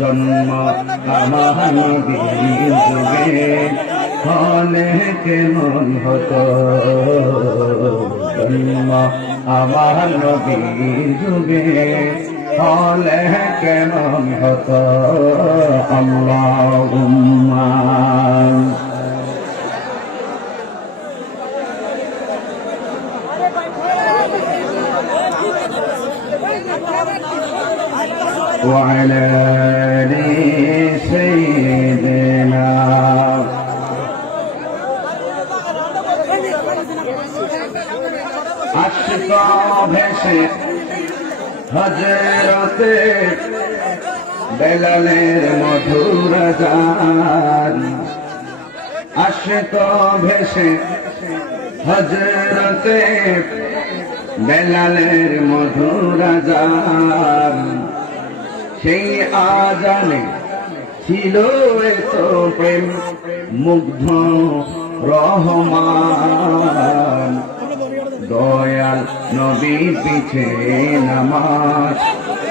জন্ম আমার নবীর যুগে হলে কেমন হতো, জন্ম আমার নবীর যুগে হলে কেমন হতো। আল্লাহুম্মা وعلى آل سيدنا আশিক ভেসে হযরতে বেলালের মধুর গান, আশিক ভেসে হযরতে বেলালের মধুর গান, সেই আজানে ছিল এত প্রেম মুগ্ধ রহমান, দয়াল নবী পিছে নামাজ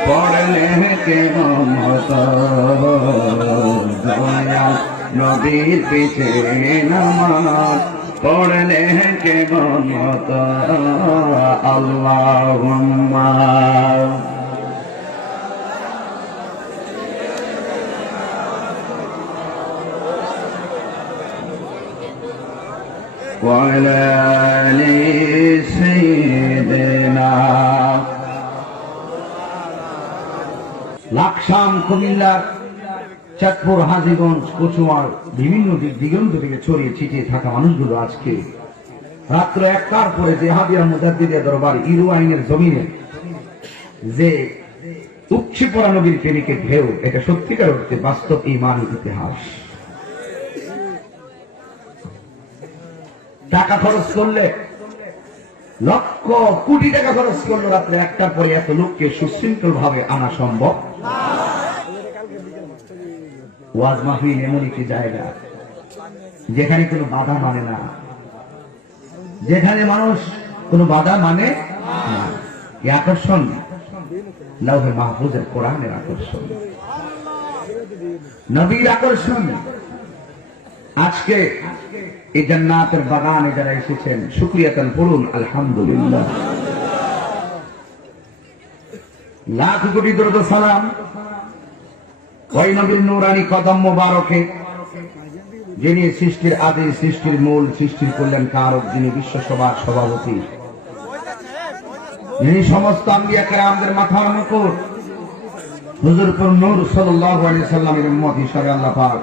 পড়লে কেমন হতো, দয়াল নবীর পিছে নামাজ পড়লে কেমন হতো। আল্লাহুম্মা وعلى آل سيدنا লাকসাম, কুমিল্লার চাঁদপুর, হাজীগঞ্জ, কচুয়ার বিভিন্ন দিগন্ত থেকে ছড়িয়ে ছিটিয়ে থাকা মানুষগুলো আজকে রাত্র 1টার পরে জেহাদিয়া মুজাদ্দিদিয়া দরবার ইরু আইনের জমিনে যে উপচে পড়া নবীর প্রেমিকের ঢেউ, এটা সত্যিকার অর্থে বাস্তব ঈমানি ইতিহাস। টাকা খরচ করলে, লক্ষ কোটি টাকা খরচ করলে রাত্রে 1টার পরে এত লোককে সুশৃঙ্খল ভাবে আনা সম্ভব। ওয়াজ মাহফিল এমন একটি জায়গা যেখানে কোনো বাধা মানে না, যেখানে মানুষ কোনো বাধা মানে না। এই আকর্ষণ লাউহে মাহফুজের কোরআনের আকর্ষণ, নবীর আকর্ষণ। আজকে এই জান্নাতের বাগানে যারা এসেছেন শুকরিয়াতান পড়ুন আলহামদুলিল্লাহ। লাখ কোটি দরুদ ও সালাম ওই নবীর নূরানি কদম মোবারকে, যিনি সৃষ্টির আদি, সৃষ্টির মূল, সৃষ্টির কল্যাণ কারক, যিনি বিশ্ব সভার সভাপতি, যিনি সমস্ত আম্বিয়া কেরামদের মাথার মুকুট, হুজুর নূর সাল্লাল্লাহু আলাইহি সাল্লামের উম্মত হিসাবে আল্লাহ পাক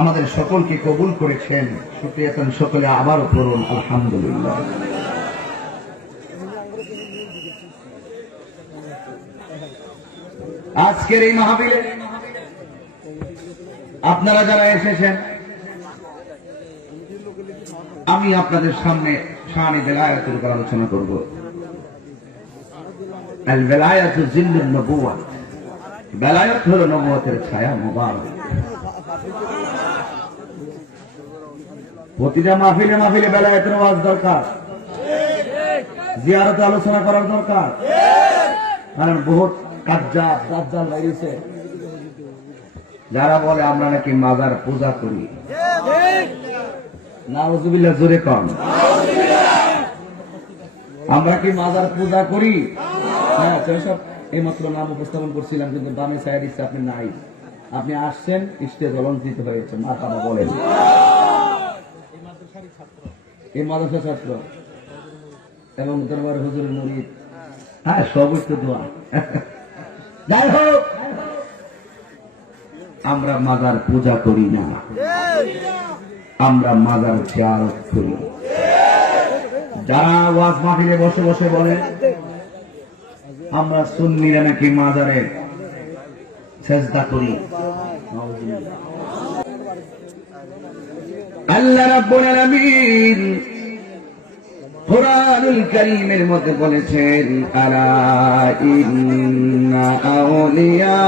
আমাদের সকলকে কবুল করেছেন। শুকরিয়াতান সকলে আবারও পড়ুন আলহামদুলিল্লাহ। আজকের এই মাহফিলে আপনারা যারা এসেছেন, আমি আপনাদের সামনে শানে বেলায়াতের উপর আলোচনা করব। আল বেলায়াতু জিল্লুন নবুওয়াত, বেলায়াত হলো নবুয়তের ছায়া মুবারক। প্রতিটা মাহফিলে মাহফিলে বেলায়াতের ওয়াজ দরকার, জিয়ারতে আলোচনা করার দরকার, কারণ বহুত কাজ্জাব দাজ্জাল বাইরেছে যারা বলে আমরা নাকি মাজার পূজা করি। নাউযুবিল্লাহ, জোরে কন। আমরা কি মাজার পূজা করি? হ্যাঁ, সব এইমাত্র নাম উপস্থাপন করছিলাম, কিন্তু বামে সাইড দিচ্ছে আপনি নাই, আপনি আসছেন স্টেজ অলঙ্কৃত হয়েছে। মারহাবা বলেন। এই মাদ্রাসা ছাত্র এবং দরবার হুজুরের মুরিদ, হ্যাঁ সবই তো দোয়া। যাই হোক, আমরা মাজার পূজা করি না, আমরা মাজার জিয়ারত করি। যারা ওয়াজ মাহফিলে বসে বসে বলে আমরা সুন্নিরা নাকি মাজারে সেজদা করি, আল্লাহ রাব্বুল আলামিন কুরআনুল কারীমের মধ্যে বলেছেন, আলা ইন্না আউলিয়া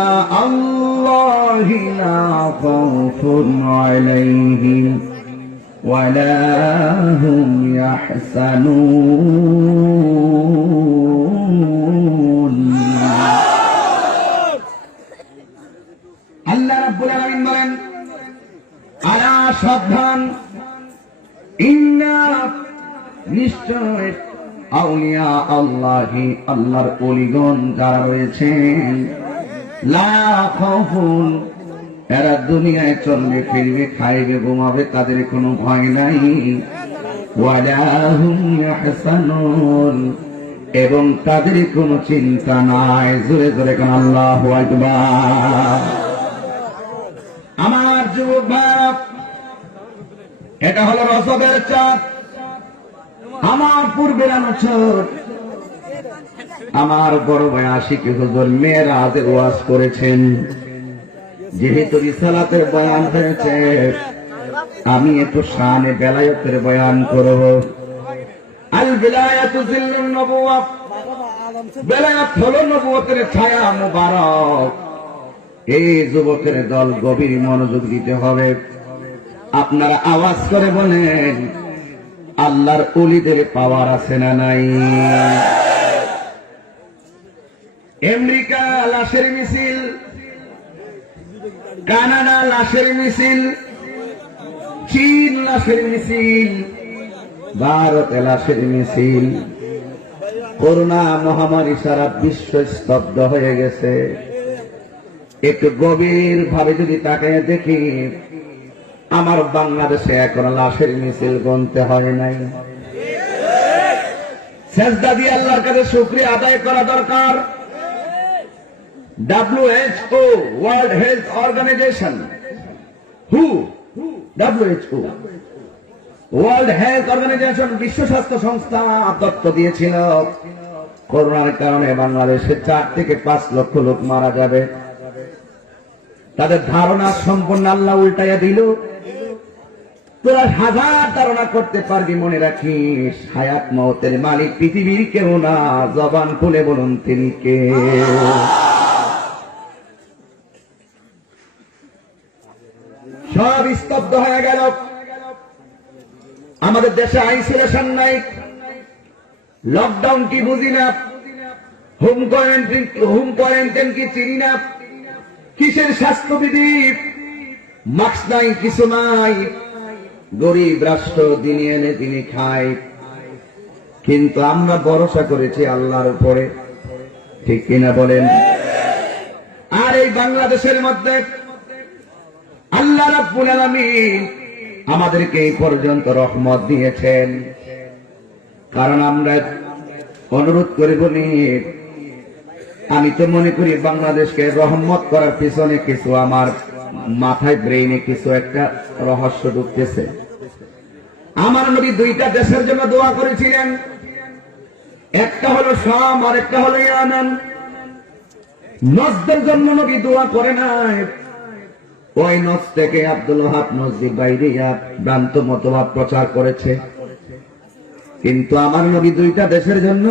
আল্লাহি লা খাউফুন আলাইহিম ওয়া লা হুম ইয়াহসানুন। আল্লাহ রাব্বুল আলামিন বলেন, আলা সাবধান, ইন্না নিশ্চয় আউলিয়া আল্লাহি, আল্লাহর ওলিগণ যারা রয়েছেন, লা খাউফুন, এরা দুনিয়ায় চলবে ফিরবে খাইবে ঘুমাবে, তাদের কোনো ভয় নাই, ওয়ালা হুম ইয়াহসানুন, এবং তাদের কোনো চিন্তা নাই। জোরে জোরে কোন আল্লাহু আকবার। আমার যুবক ভাই, এটা হলো রজবের চাঁদ। আমার পূর্বের আলোচক আমার বড় ভাই আশিক হুজুর মেরাজের ওয়াজ করেছেন। যেহেতু রিসালাতের বয়ান হয়েছে, আমি একটু শানে বেলায়েতের বয়ান করব। আল বিলায়াতু জিল্লুন নবুওয়া, বেলায়েত হলো নবুয়তের ছায়া মুবারক। এই যুবকের দল গভীর মনোযোগ দিতে হবে। আপনারা আওয়াজ করে বলেন, আল্লাহর ওলিদের পাওয়ার আছে না নাই? আমেরিকা লাশের মিছিল, কানাডা লাশের মিছিল, চীন লাশের মিছিল, ভারতে লাশের মিছিল। করোনা মহামারী সারা বিশ্ব স্তব্ধ হয়ে গেছে। একটু গভীর ভাবে যদি তাকায় দেখি, আমার বাংলাদেশে এখন লাশের মিছিল গুনতে হয় নাই। সেজদা দিয়ে আল্লাহর কাছে শুকরিয়া আদায় করা দরকার। WHO, world health organization, WHO, world health organization, বিশ্ব স্বাস্থ্য সংস্থা তথ্য দিয়েছিল করোনার কারণে বাংলাদেশে 4 থেকে 5 লক্ষ লোক মারা যাবে। তাদের ধারণা সম্পূর্ণ আল্লাহ উল্টাইয়া দিল। তোরা হাজার ধারণা করতে পারবি, মনে রাখিস হায়াত মওতের মালিক পৃথিবীর কেউ না। জবান খুলে বলুন তিনি কে? সব স্তব্ধ হয়ে গেল। আমাদের দেশে আইসোলেশন নাই, লকডাউন কি বুঝি না, হোম কোয়ারেন্টাইন কি চিনি না, কিসের স্বাস্থ্যবিধি, মাস্ক নাই, কিছু নাই। গরিব রাষ্ট্র দিনে এনে দিনে খায়, কিন্তু আমরা ভরসা করেছি আল্লাহর উপরে। ঠিক কিনা বলেন? আর এই বাংলাদেশের মধ্যে আল্লাহ রাব্বুল আলামিন আমাদেরকে এই পর্যন্ত রহমত দিয়েছেন। কারণ আমরা অনুরোধ করে বলি, আমি তো মনে করি বাংলাদেশকে রহমত করার পিছনে কিছু আমার মাথায় ব্রেইনে কিছু একটা রহস্য ঢুকতেছে। আমার নবী 2টা দেশের জন্য দোয়া করেছিলেন, একটা হলো শাম আর একটা হলো ইয়ামান। নজদের জন্য নবী দোয়া করে নাই। ওই নজ থেকে আব্দুল ওয়াহাব নজদি বাইরে ভ্রান্ত মতবাদ প্রচার করেছে, কিন্তু আমার নবী 2টা দেশের জন্য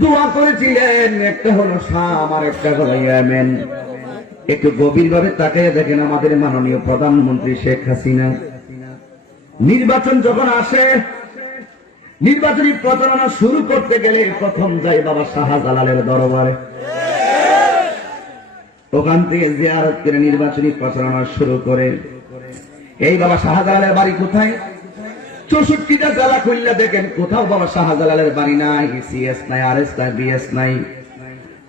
দোয়া করেছিলেন, একটা হলো শাম আর একটা হলো ইয়েমেন। একটু গভীরভাবে তাকিয়ে দেখেন, আমাদের মাননীয় প্রধানমন্ত্রী শেখ হাসিনা নির্বাচন যখন আসে, নির্বাচনী প্রচারণা শুরু করতে গেলে প্রথম যায় বাবা শাহজালালের দরবারে। ওখান থেকে জিয়ারত করে নির্বাচনী প্রচারণা শুরু করে। এই বাবা শাহজালালের বাড়ি কোথায়? 64টা জেলা খুললে দেখেন কোথাও বাবা শাহজালালের বাড়ি নাই, সিএস নাই, আরএস নাই, বিএস নাই।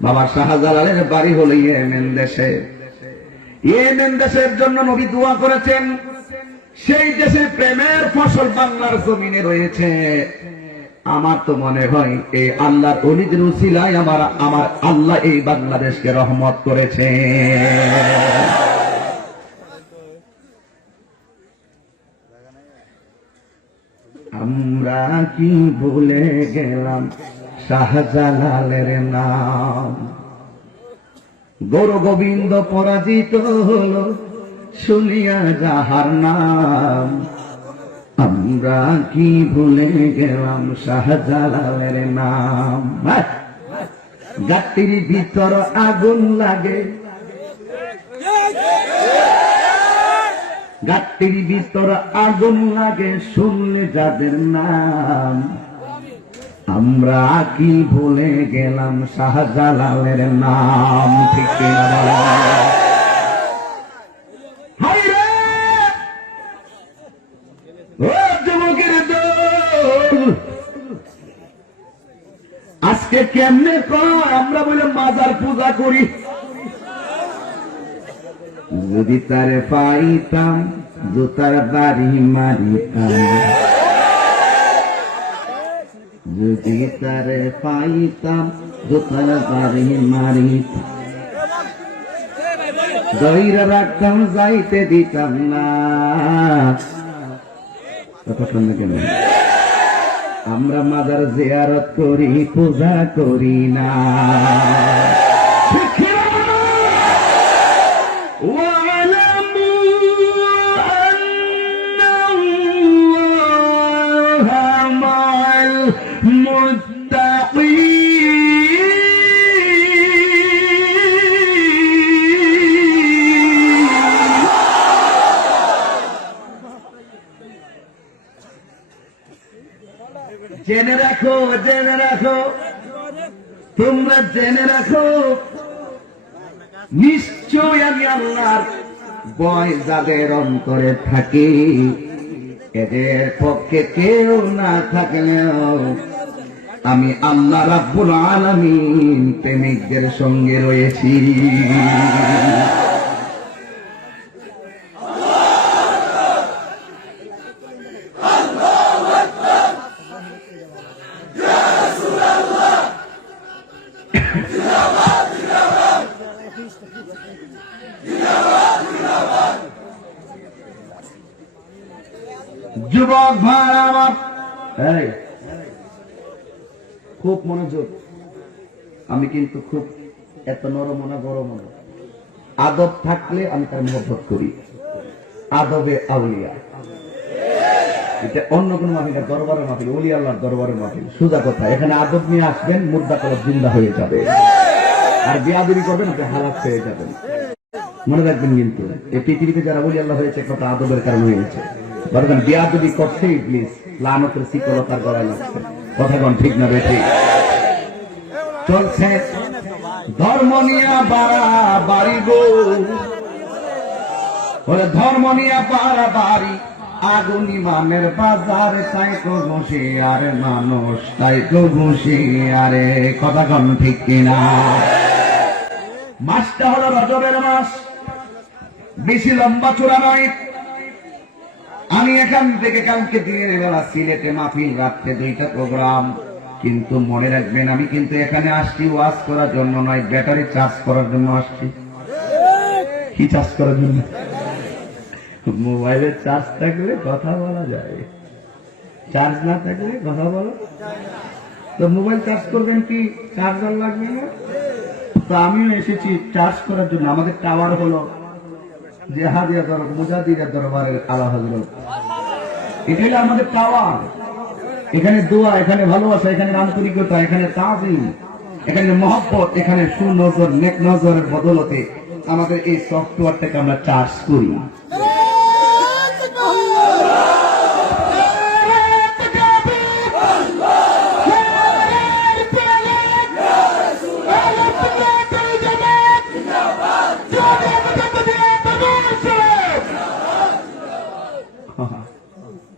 বাবা শাহজালালের বাড়ি হলো ইয়েমেন দেশে। ইয়েমেন দেশের জন্য নবী দোয়া করেছেন। সেই দেশের প্রেমের ফসল বাংলার জমিনে রয়েছে। আমার তো মনে হয় এই আল্লাহর ওলিদের উসিলায় আমার আল্লাহ এই বাংলাদেশকে রহমত করেছে। আমরা কি ভুলে গেলাম শাহজালালের নাম? গৌর গোবিন্দ পরাজিত হলো শুনিয়া যাহার নাম। আমরা কি ভুলে গেলাম শাহজালালের নাম? গাটির ভিতর আগুন লাগে, গাটির ভিতর আগুন লাগে শুনলে যাদের নাম। আমরা কি ভুলে গেলাম শাহজালালের নাম? ঠিক কিনা বলেন? আজকে কেমনে কয় আমরা বলে মাজার পূজা করি। যদি তারে পাইতাম জুতার বাড়ি মারিতাম, যদি তারে পাইতাম জুতার বাড়ি মারিতাম, দইরা রাখতাম যাইতে দিতাম না। কথা শুনলে কেন? আমরা মাজার জিয়ারত করি, পূজা করি না। জেনে রাখো, জেনে রাখো, তোমরা জেনে রাখো, নিশ্চয় আমি আল্লাহর ভয় যাদের অন্তরে থাকে, এদের পক্ষে কেউ না থাকলেও আমি আল্লাহ রাব্বুল আলামিন প্রেমিকদের সঙ্গে রয়েছি। যুবক ভাই আমার, খুব মনোযোগ। আমি কিন্তু খুব এত নরম না গরম না, আদব থাকলে আমি তার মহব্বত করি। আদবে আউলিয়া, এটা অন্য কোন মাহফিল, দরবারের মাহফিল, ওলি আল্লাহর দরবারের মাহফিল। সোজা কথা, এখানে আদব নিয়ে আসবেন, মুর্দা কলব জিন্দা হয়ে যাবে। আর বিয়াদবি করবেন, আপনি হালাত হয়ে যাবেন। মনে রাখবেন কিন্তু এই পৃথিবীতে যারা ওলি আল্লাহ হয়েছে কত আদবের কারণে হয়েছে। বলবেন বিয়াদবি করছে ইবলিস, লানতের শিকলতার গলায় লাগছে। কথা কোন ঠিক না বেঠিক? চলছে ধর্ম নিয়ে বাড়াবাড়ি গো, বলে ধর্ম নিয়ে বাড়াবাড়ি, আগুন ইমানের বাজার, তাই তো বসে আর মানুষ, তাই তো বসে আরে। কথা কোন ঠিক কিনা? মাসটা হলো রজবের মাস, বেশি লম্বা চূড়া নয়। আমি এখান থেকে কালকে দিনের বেলা সিলেটে মাহফিল রাখতে 2টা প্রোগ্রাম, কিন্তু মনে রাখবেন আমি কিন্তু এখানে আসছি ওয়াজ করার জন্য নয়, ব্যাটারি চার্জ করার জন্য আসছি। কি চার্জ করার জন্য? মোবাইলের চার্জ থাকলে কথা বলা যায়, চার্জ না থাকলে কথা বলা। তো মোবাইল চার্জ করবেন কি চার্জার লাগবে না? তো আমিও এসেছি চার্জ করার জন্য। আমাদের টাওয়ার হলো জেহাদিয়া দরবার, মুজাহিদিয়া দরবারের আলা হযরত, এটাই আমাদের টাওয়ার। এখানে দোয়া, এখানে ভালোবাসা, এখানে আন্তরিকতা, এখানে তাজিম, এখানে মহব্বত, এখানে সুনজর নেক নজরের বদলতে আমাদের এই সফটওয়্যারটাকে আমরা চার্জ করি।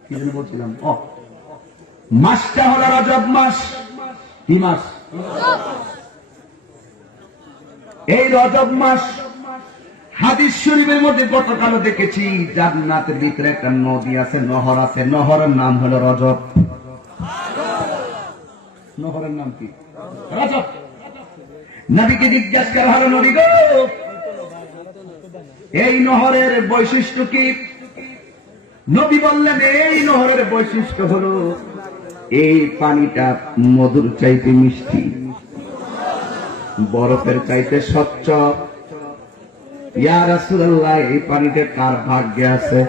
কি জন্য বলছিলাম? মাসটা হলো রজব মাস। কি মাস? এই রজব মাস হাদিস শরীফের মধ্যে গতকাল দেখেছি জান্নাতের ভিতরে একটা নদী আছে, নহর আছে, নহরের নাম হলো রজব। নহরের নাম কি? রজব। নবীকে জিজ্ঞাসা করা হলো, নবী গো এই নহরের বৈশিষ্ট্য কি? নবী বললেন এই নহরের বৈশিষ্ট্য হলো এই পানিটা মধুর চাইতে মিষ্টি, বরফের চাইতে স্বচ্ছ। ইয়া রাসূলুল্লাহ, এই পানিতে কার ভাগ্যে আছে?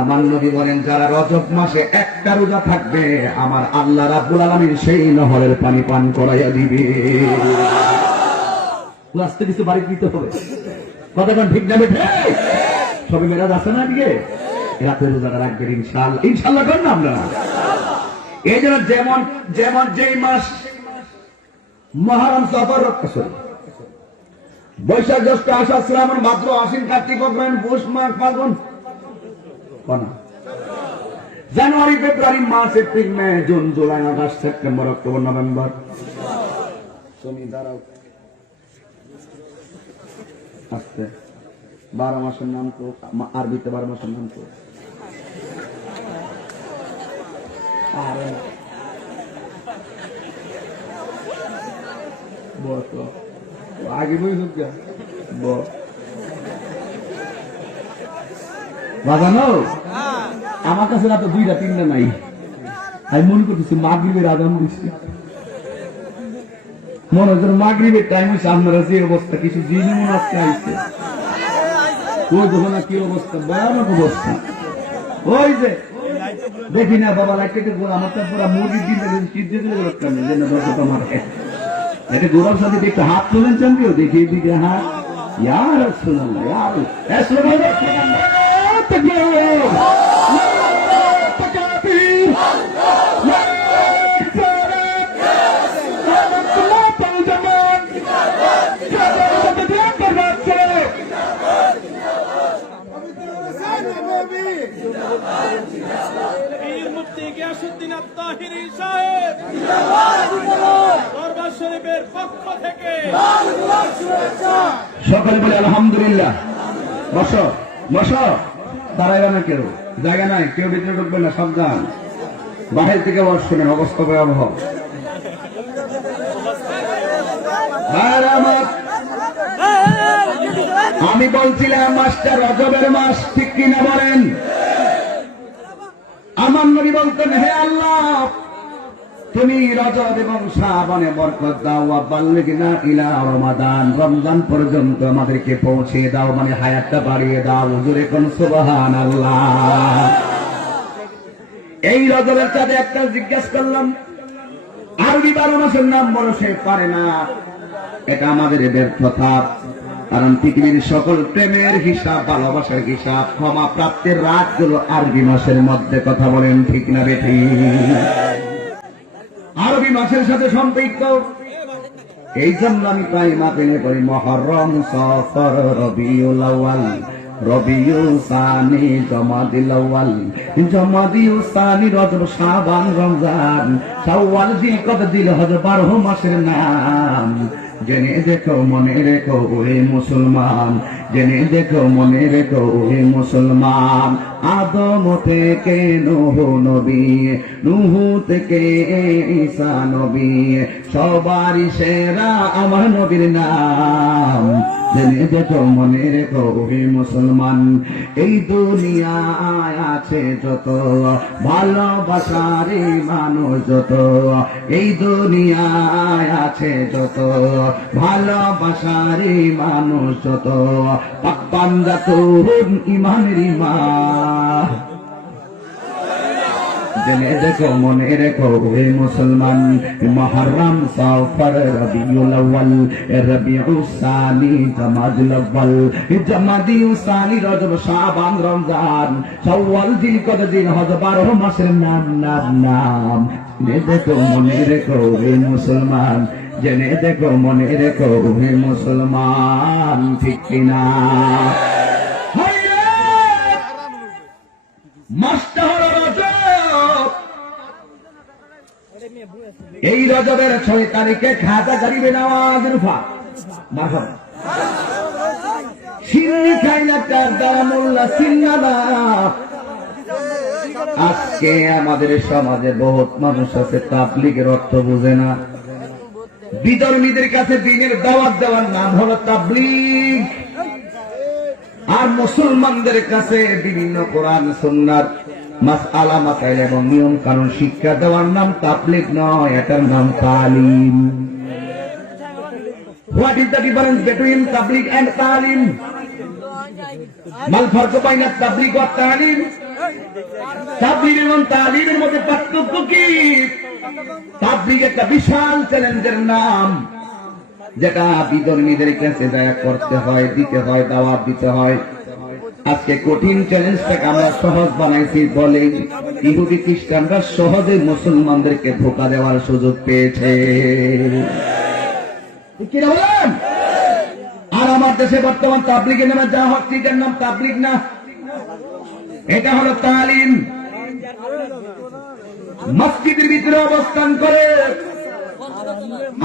আমার নবী বলেন যারা রজব মাসে একটা রোজা থাকবে, আমার আল্লাহ রাব্বুল আলামিন সেই নহরের পানি পান করাইয়া দিবে। আস্তে কিছু বাড়ি দিতে হবে। কতক্ষণ ঠিক যাবে? সবে মেরাজ আছে না আজকে? রাতের রোজাটা রাখবেন ইনশাআল্লাহ। ইনশাআল্লাহ করেন না আমরা? এই জন্য যেমন যেমন যেই মাস মহরম, সফর, বৈশাখ, জ্যৈষ্ঠ, আষাঢ়, শ্রাবণ, ভাদ্র, আশ্বিন, কার্তিক, অগ্রহায়ণ, পৌষ, মাঘ, ফাল্গুন, January, February, March, April, May, June, July, August, September, October, November, তুমি দাঁড়াও আস্তে 12 মাসের নাম তো আরবিতে 12 মাসের নাম তো আরে বস আগে বই হোক বস বাজানো আমার কাছে রাতে 2টা 3টা নাই আমি মনে করতেছি মাগরিবের আজান দিচ্ছি মনে হচ্ছে মাগরিবের টাইম হচ্ছে আপনারা যে অবস্থা কিছু জিনিস মনে হচ্ছে আইসে ওই দেখো না কি অবস্থা ভয়ানক অবস্থা ওই যে দেখি না বাবা লাইটে আমার তো পুরা মুরগির দিনটা চিন্তা করে রাখতাম যেন দর্শক আমার এটা গৌরব সাথে একটু হাত তুলেন চান্দিও দেখি এদিকে হাত ইয়ার রাসূলুল্লাহ ইয়ার রাসূলুল্লাহ সকলে বলে আলহামদুলিল্লাহ বসো বসো দাঁড়াইবে না কেউ জায়গা নাই কেউ ভিতরে ঢুকবে না সাবধান বাহির থেকে বস শুনেন অবস্থা ভয়াবহ আমি বলছিলাম মাসটা রজবের মাস ঠিক কিনা বলেন আমার নবী বলতেন হে আল্লাহ তুমি রজব এবং শ্রাবণে বরকত দাও বাল্লিগনা ইলা রমাদান রমজান পর্যন্ত আমাদেরকে পৌঁছে দাও মানে হায়াতটা বাড়িয়ে দাও হুজুরে কোন সুবহানাল্লাহ এই রজবের চাঁদে একটা জিজ্ঞাসা করলাম আরবি 12 মাসের নাম বড় সে পারে না এটা আমাদের ব্যর্থতা কারণ পৃথিবীর সকল প্রেমের হিসাব ভালোবাসার হিসাব ক্ষমা প্রাপ্তির রাতগুলো আরবি মাসের মধ্যে কথা বলেন ঠিক না বেঠি আরবি মাসের সাথে সম্পৃক্ত এই জন্য আমি কালিমা পেনে করি মুহররম সফর রবিউল আউয়াল রবিউল সানি জমাদিল আউয়াল জমাদিল সানি রজব শাবান রমজান শাওয়াল জিলকদ জিলহজ 12 মাসের নাম জেনে দেখো মনে রেখো ওহে মুসলমান জেনে দেখো মনে রেখো ওহে মুসলমান আদম থেকে নূহ নবী নূহ থেকে ঈসা নবী সবারই সেরা আমার নবীর নাম জেনে দেখো মনে রেখো ওহে মুসলমান এই দুনিয়ায় আছে যত ভালোবাসার মানুষ যত এই দুনিয়ায় আছে যত ভালোবাসার মানুষ যত পাক বান্দা তোর ইমানের ইমান জেনে দেখো মনে রেখো হে মুসলমান মুহররম সফর রবিউল আউয়াল রবিউল সানি জমাদিল আউয়াল জমাদিল সানি রজব শাবান রমজান শাওয়াল জিলকদ জিলহজ 12 মাসের নাম নাম নাম জেনে দেখো মনে রেখো হে মুসলমান জেনে দেখো মনে রেখো হে মুসলমান ঠিক কিনা মাসটা হলো রজব এই রজবের 6 তারিখে খাজা গরিবে নওয়াজ রুফা মারহাবা সিন্নি খাইনা কারদার মোল্লা সিন্নাদা আজকে আমাদের সমাজে বহুত মানুষ আছে তাবলীগের অর্থ বুঝে না বিধর্মীদের কাছে দ্বীনের দাওয়াত দেওয়ার নাম হলো তাবলীগ আর মুসলমানদের কাছে বিভিন্ন কোরআন সুন্নাত মাসআলা মাসাইল এবং নিয়ম কানুন শিক্ষা দেওয়ার নাম তাবলীগ নয় এটার নাম তালিম what is the difference between তাবলীগ এন্ড তালিম মাল ফারক বাইনা তাবলীগ ওয়া তালিম তাবলীগ এবং তালিমের মধ্যে পার্থক্য কি তাবলীগ একটা বিশাল চ্যালেঞ্জের নাম যেটা বিধর্মীদের কাছে দয়া করতে হয় দিতে হয় দাওয়াত দিতে হয় আজকে কঠিন চ্যালেঞ্জটাকে আমরা সহজ বানাইছি বলে ইহুদি খ্রিস্টানরা সহজে মুসলমানদেরকে ধোঁকা দেওয়ার সুযোগ পেয়েছে কি বলেন আর আমার দেশে বর্তমান তাবলীগের নামে যা হচ্ছে এটার নাম তাবলীগ না এটা হলো তালিম মসজিদের ভিতরে অবস্থান করে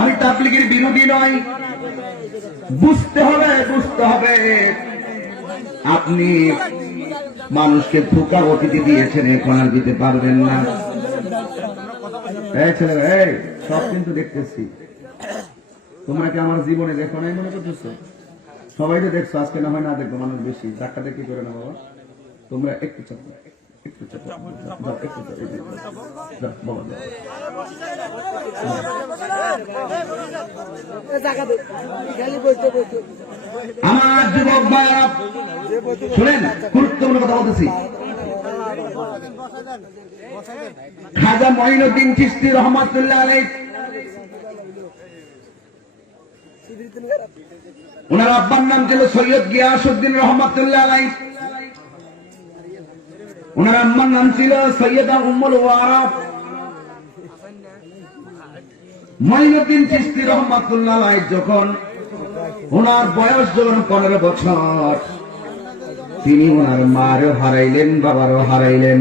আমি তাবলীগের বিরোধী নই, বুঝতে হবে আপনি মানুষকে ধোঁকা অতিথি দিয়েছেন, এখন আর দিতে পারবেন না। ছেলেরা সব কিন্তু দেখতেছি, তোমরা কি আমার জীবনে দেখো নাই মনে করতেছো? সবাই তো দেখছো, আজকে না হয় না দেখবো, মানুষ বেশি ধাক্কা দেখি করে না বাবা, তোমরা একটু চাপ একটু চাপ একটু বাবা। আমার যুবক ভাইরা শুনেন, গুরুত্বপূর্ণ কথা বলতেছি। খাজা মঈনুদ্দিন চিশতি রহমাতুল্লাহ আলাইহি, ওনার আব্বার নাম ছিল সৈয়দ গিয়াসউদ্দিন রহমাতুল্লাহ আলাইহি, ওনার আম্মার নাম ছিল সৈয়দা উম্মুল ওয়ারা। মঈনুদ্দিন চিশতি রহমাতুল্লাহ আলাইহি যখন ওনার বয়স যখন 15 বছর, তিনি ওনার মারও হারাইলেন, বাবারও হারাইলেন।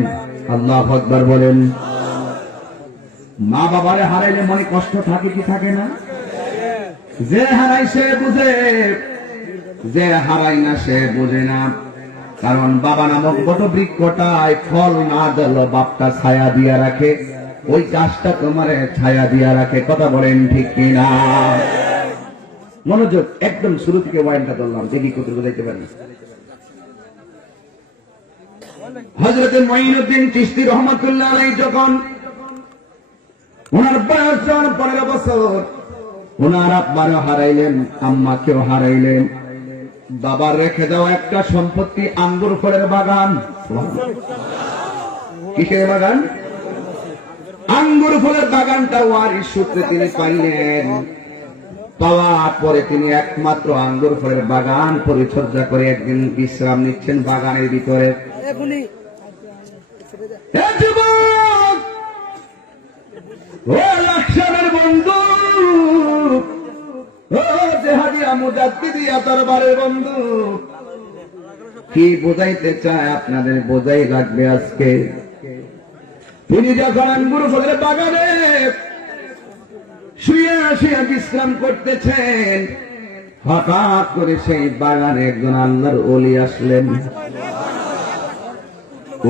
আল্লাহু আকবার বলেন। মা বাবারে হারাইলে মনে কষ্ট থাকে কি থাকে না? যে হারাই সে বুঝে, যে হারাই না সে বুঝে না। কারণ বাবা নামক বট বৃক্ষটায় ফল না দিল, বাপটা ছায়া দিয়া রাখে, ওই গাছটা তোমারে ছায়া দিয়া রাখে। কথা বলেন ঠিক কিনা? মনোযোগ, একদম শুরু থেকে ওয়াইনটা ধরলাম, দেখি কত বুঝাইতে পারি। হযরত মঈনুদ্দিন চিশতি রহমাতুল্লাহ আলাইহি যখন ওনার বয়স 15 বছর, ওনার আব্বারও হারাইলেন, আম্মাকেও হারাইলেন। বাবার রেখে দেওয়া একটা সম্পত্তি আঙ্গুর ফলের বাগান। কিসের বাগান? আঙ্গুর ফলের বাগানটা ওয়ারিশ সূত্রে তিনি পাইলেন। পাওয়ার পরে তিনি একমাত্র আঙ্গুর ফলের বাগান পরিচর্যা করে একদিন বিশ্রাম নিচ্ছেন বাগানের ভিতরে। ও লাকসামের বন্ধু, ও জেহাদিয়া মুজাদ্দিদিয়া দরবারের বন্ধু, কি বোঝাইতে চায় আপনাদের বোঝাই লাগবে আজকে। তিনি যখন আঙ্গুর ফলের বাগানে শুয়ে শুয়ে বিশ্রাম করতেছেন, হঠাৎ করে সেই বাগানে একজন আল্লাহর ওলি আসলেন।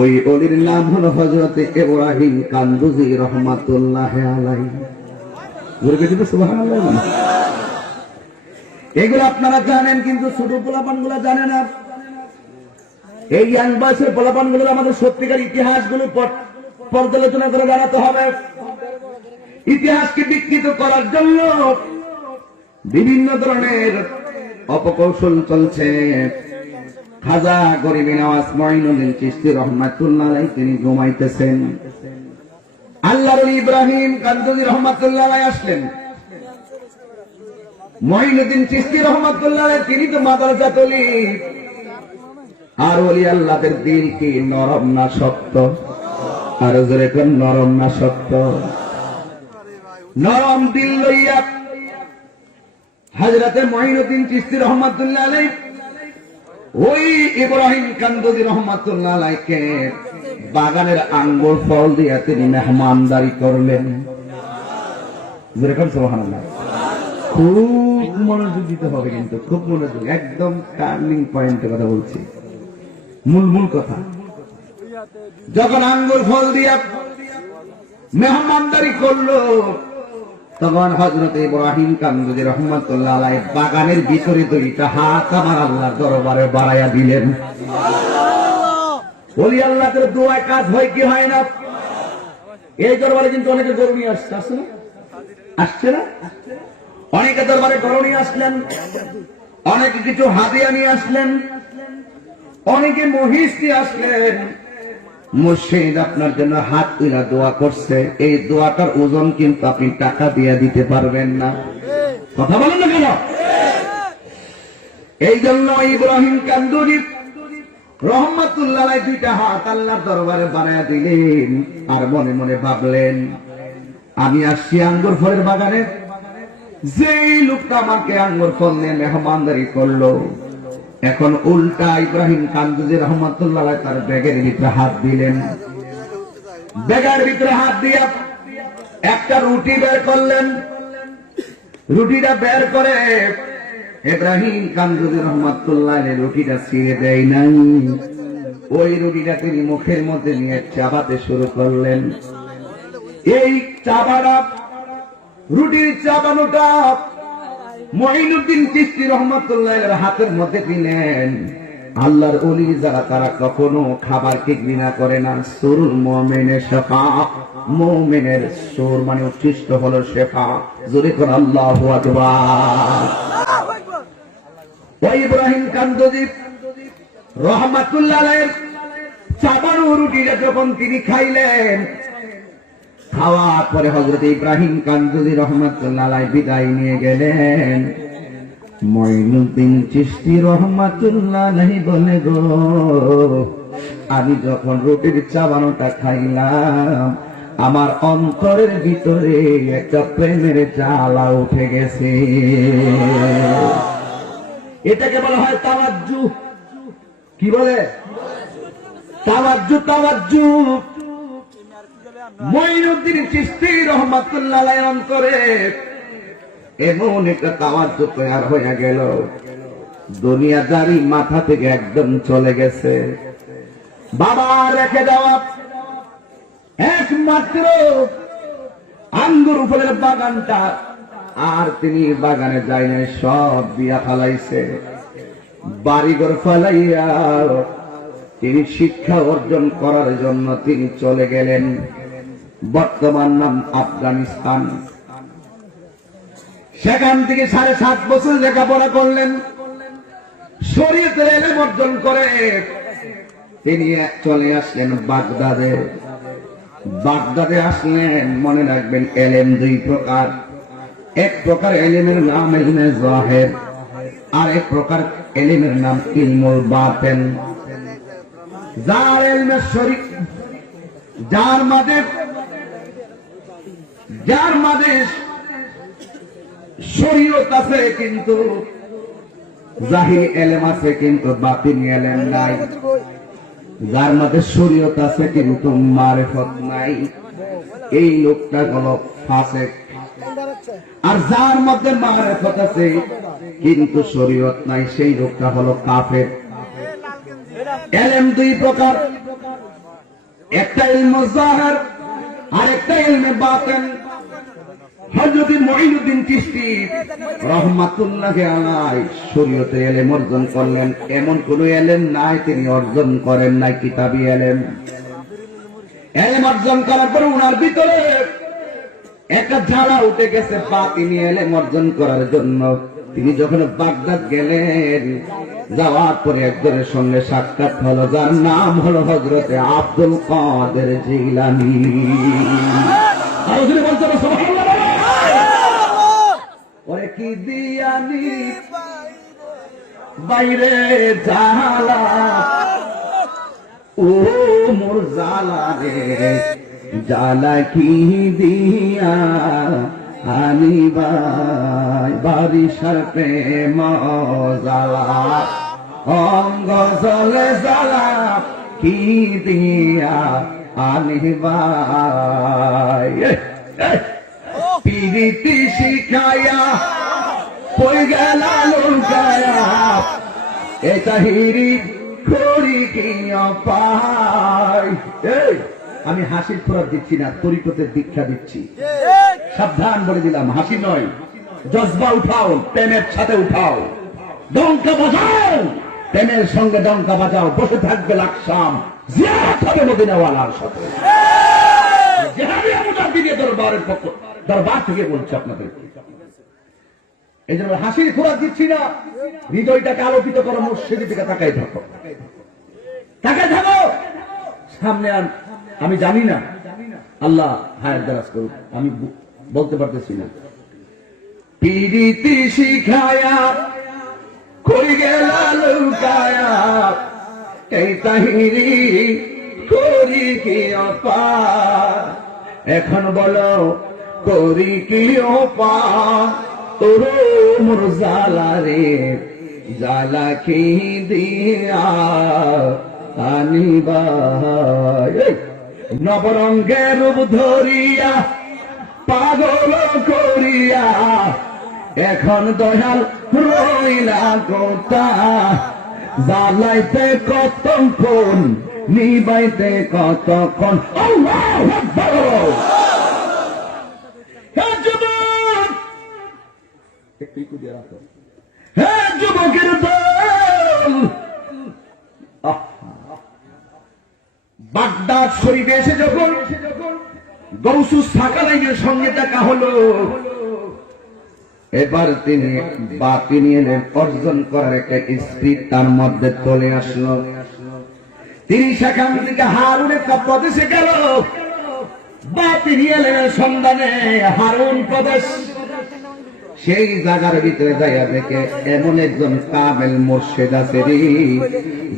ওই ওলির নাম হল হযরত ইব্রাহিম কান্দুজি রহমাতুল্লাহ আলাইহি। সুবহানাল্লাহ। এগুলো আপনারা জানেন, কিন্তু ছোট পোলাপানগুলো জানে না। এই ইয়াং বয়সের পোলাপানগুলো আমাদের সত্যিকার ইতিহাসগুলো পর্যালোচনা করে জানাতে হবে। ইতিহাসকে বিকৃত করার জন্য বিভিন্ন ধরনের অপকৌশল চলছে। খাজা গরিবি নওয়াজ মঈনুদ্দিন চিশতি রহমাতুল্লাহ আলাইহি তিনি ঘুমাইতেছেন। আল্লাহর ওলি ইব্রাহিম কান্দুজি রহমাতুল্লাহ আলাইহি আসলেন। মঈনুদ্দিন চিশতি রহমাতুল্লাহ আলাইহি তিনি তো মাদ্রাসাত ওলি। আর ওলি আল্লাহদের দিল কি নরম না শক্ত? আর জোরে কোন নরম না শক্ত? নরম দিল লইয়া হযরতে মঈনুদ্দিন চিশতি রহমাতুল্লাহ আলাইহি ওই ইব্রাহিম কান্দুজি রহমাতুল্লাহ আলাইহিকে বাগানের আঙ্গুর ফল দিয়া তিনি মেহমানদারি করলেন। যেরকম সুবহানাল্লাহ। খুব মনোযোগ দিতে হবে, কিন্তু খুব মনোযোগ, একদম টার্নিং পয়েন্টে কথা বলছি, মূল কথা। যখন আঙ্গুর ফল দিয়া মেহমানদারি করলো, তখন হযরত ইব্রাহিম কান্দুজি রহমাতুল্লাহ আলাইহি বাগানের ভিতরে 2টা হাত আমার আল্লাহর দরবারে বাড়াইয়া দিলেন। ওলি আল্লাহদের দোয়ায় কাজ হয় কি হয় না? এই দরবারে কিন্তু অনেকে গরু নিয়ে আসছে, আসছে না? আসছে না? অনেকে দরবারে গরু নিয়ে আসলেন, অনেকে কিছু হাদিয়া নিয়ে আসলেন, অনেকে মহিষ নিয়ে আসলেন। মুর্শিদ আপনার জন্য হাত তুলে দোয়া করছে, এই দোয়াটার ওজন কিন্তু আপনি টাকা দিয়ে দিতে পারবেন না। কথা বলেন না কেন? এই জন্য ইব্রাহিম কান্দুজি রহমাতুল্লাহ আলাইহি 2টা হাত আল্লাহর দরবারে বাড়াইয়া দিলেন। আর মনে মনে ভাবলেন, আমি আসছি আঙ্গুর ফলের বাগানে, যেই লোকটা আমাকে আঙ্গুর ফল নিয়ে মেহমানদারি করলো, এখন উল্টা ইব্রাহিম কান্দুজি রহমাতুল্লাহ আলাইহি তার ব্যাগের ভিতরে হাত দিলেন। ব্যাগের ভিতরে হাত দিয়ে একটা রুটি বের করলেন, রুটিটা বের করে ইব্রাহিম কানজুজি রহমাতুল্লাহ রুটিটা ছিঁড়ে দেয় নাই, ওই রুটিটা তিনি মুখের মধ্যে নিয়ে চাবাতে শুরু করলেন। এই চাবাটা, রুটির চাবানোটা মঈনুদ্দিন চিশতি রহমাতুল্লাহের হাতের মধ্যে দিলেন। আল্লাহর ওলি যারা তারা কখনো খাবারকে ঘৃণা করে না। সুরুল মুমিনের শিফা, মুমিনের সুর মানে উচ্ছিষ্ট হলো শেফা। জোরে করে আল্লাহু আকবার। ওই ইব্রাহিম কানজুজি রহমাতুল্লাহের চাবানো রুটিটা যখন তিনি খাইলেন, খাওয়ার পরে হযরত ইব্রাহিম কানজুজি রহমাতুল্লাহ বিদায় নিয়ে গেলেন। মঈনুদ্দিন চিশতি রহমাতুল্লাহ বলে, গো আমি যখন রুটির চাবানোটা খাইলাম, আমার অন্তরের ভিতরে একটা প্রেমের জ্বালা উঠে গেছে। এটাকে বলা হয় তাওয়াজ্জু। কি বলে? তাওয়াজ্জু। তাওয়াজ্জু মঈনুদ্দিন চিশতি রহমাতুল্লাহ অন্তরে এমন একটা তাওয়াজ্জু তৈরি হয়ে গেল, দুনিয়াদারি মাথা থেকে একদম চলে গেছে। বাবা রেখে দেওয়া একমাত্র আঙ্গুর ফলের বাগানটা, আর তিনি বাগানে যায় নাই, সব দিয়া ফালাইছে। বাড়িঘর ফালাইয়া তিনি শিক্ষা অর্জন করার জন্য তিনি চলে গেলেন। বর্তমান নাম আফগানিস্তান। সেখান থেকে 7.5 বছর লেখাপড়া করলেন, শরীয়তের ইলম অর্জন করে তিনি চলে আসলেন বাগদাদে। বাগদাদে আসলেন, মনে রাখবেন ইলম 2 প্রকার। এক প্রকার ইলমের নাম ইলমে যাহির, আর এক প্রকার ইলমের নাম ইলমুল বাতিন। যার ইলমে শরীক, যার মাঝে শরীয়ত আছে কিন্তু জাহির ইলম আছে, কিন্তু বাতিন ইলম নাই। যার মধ্যে শরীয়ত আছে কিন্তু মারিফত নাই, এই লোকটা হলো ফাসিক। আর যার মধ্যে মারিফত আছে কিন্তু শরীয়ত নাই, সেই লোকটা হলো কাফের। ইলম 2 প্রকার, একটা ইলমে যাহির আর একটা ইলমে বাতিন। হযরত মঈনুদ্দিন চিশতি রহমাতুল্লাহ আলাইহি শরীয়তে ইলম অর্জন করলেন, এমন কোন ইলম নাই তিনি অর্জন করেন নাই কিতাবী ইলম। ইলম অর্জন করার পর ওনার ভিতরে একটা জ্বালা উঠে গেছে বাতিনি ইলম অর্জন করার জন্য। তিনি যখন বাগদাদ গেলেন, যাওয়ার পরে একজনের সঙ্গে সাক্ষাৎ হলো, যার নাম হলো হযরতে আব্দুল কাদের জিলানী। ওরে কি দিয়ানি বাইরে জ্বালা, ও মোর জ্বালা রে, জ্বালা কি দিয়া আনিবাই, বারিশার প্রেম জ্বালা, অঙ্গ জলে জ্বালা কি দিয়া আনিবাই। পিরিতি শিখায়া কই গেল লুকায়া, এ কাহিরি করি কি পাই। আমি হাসির খোরাক দিচ্ছি না, তরিকতের দীক্ষা দিচ্ছি। সাবধান বলে দিলাম, হাসি নয়, জজবা উঠাও, প্রেমের সাথে উঠাও, ডঙ্কা বাজাও, প্রেমের সঙ্গে ডঙ্কা বাজাও। বসে থাকবে লাকসাম, জিয়ারত হবে মদিনাওয়ালার সাথে। দরবার থেকে বলছি আপনাদের, এই জন্য হাসির খোরাক দিচ্ছি না। হৃদয়টাকে আলোকিত করো, মুর্শিদের দিকে তাকাই থাকো, তাকাই থাকো সামনে। আমি জানি না, আল্লাহ হায়াত দারাজ করুক, আমি বলতে পারতেছি না। পিরিতি শিখায়া কই গেল লুকায়া, এই তাহিরি করি কি অপা, এখন বলো করি কি অপা, তোর মোর জ্বালা রে, জ্বালা কি দিয়া আনিবাই। নবরঙ্গের রূপ ধরিয়া পাগল করিয়া এখন দয়াল রইলা গোটা জ্বালাইতে কতক্ষণ নিবাইতে কতক্ষণ আল্লাহু আকবার হে যুবক একটু দিয়ে রাখো হে যুবকের দল বাগদাদ শরীফে এসে যখন গৌসুস সাকালাইনের সঙ্গে দেখা হলো এবার তিনি এলেন অর্জন করার একটা স্পিরিট তার মধ্যে চলে আসলো তিনি সেখান থেকে হারুনের প্রদেশে গেল বা তিনি এলেন সন্ধানে হারুন প্রদেশ সেই জায়গার ভিতরে যাইয়া দেখে এমন একজন কামেল মুর্শিদ আছে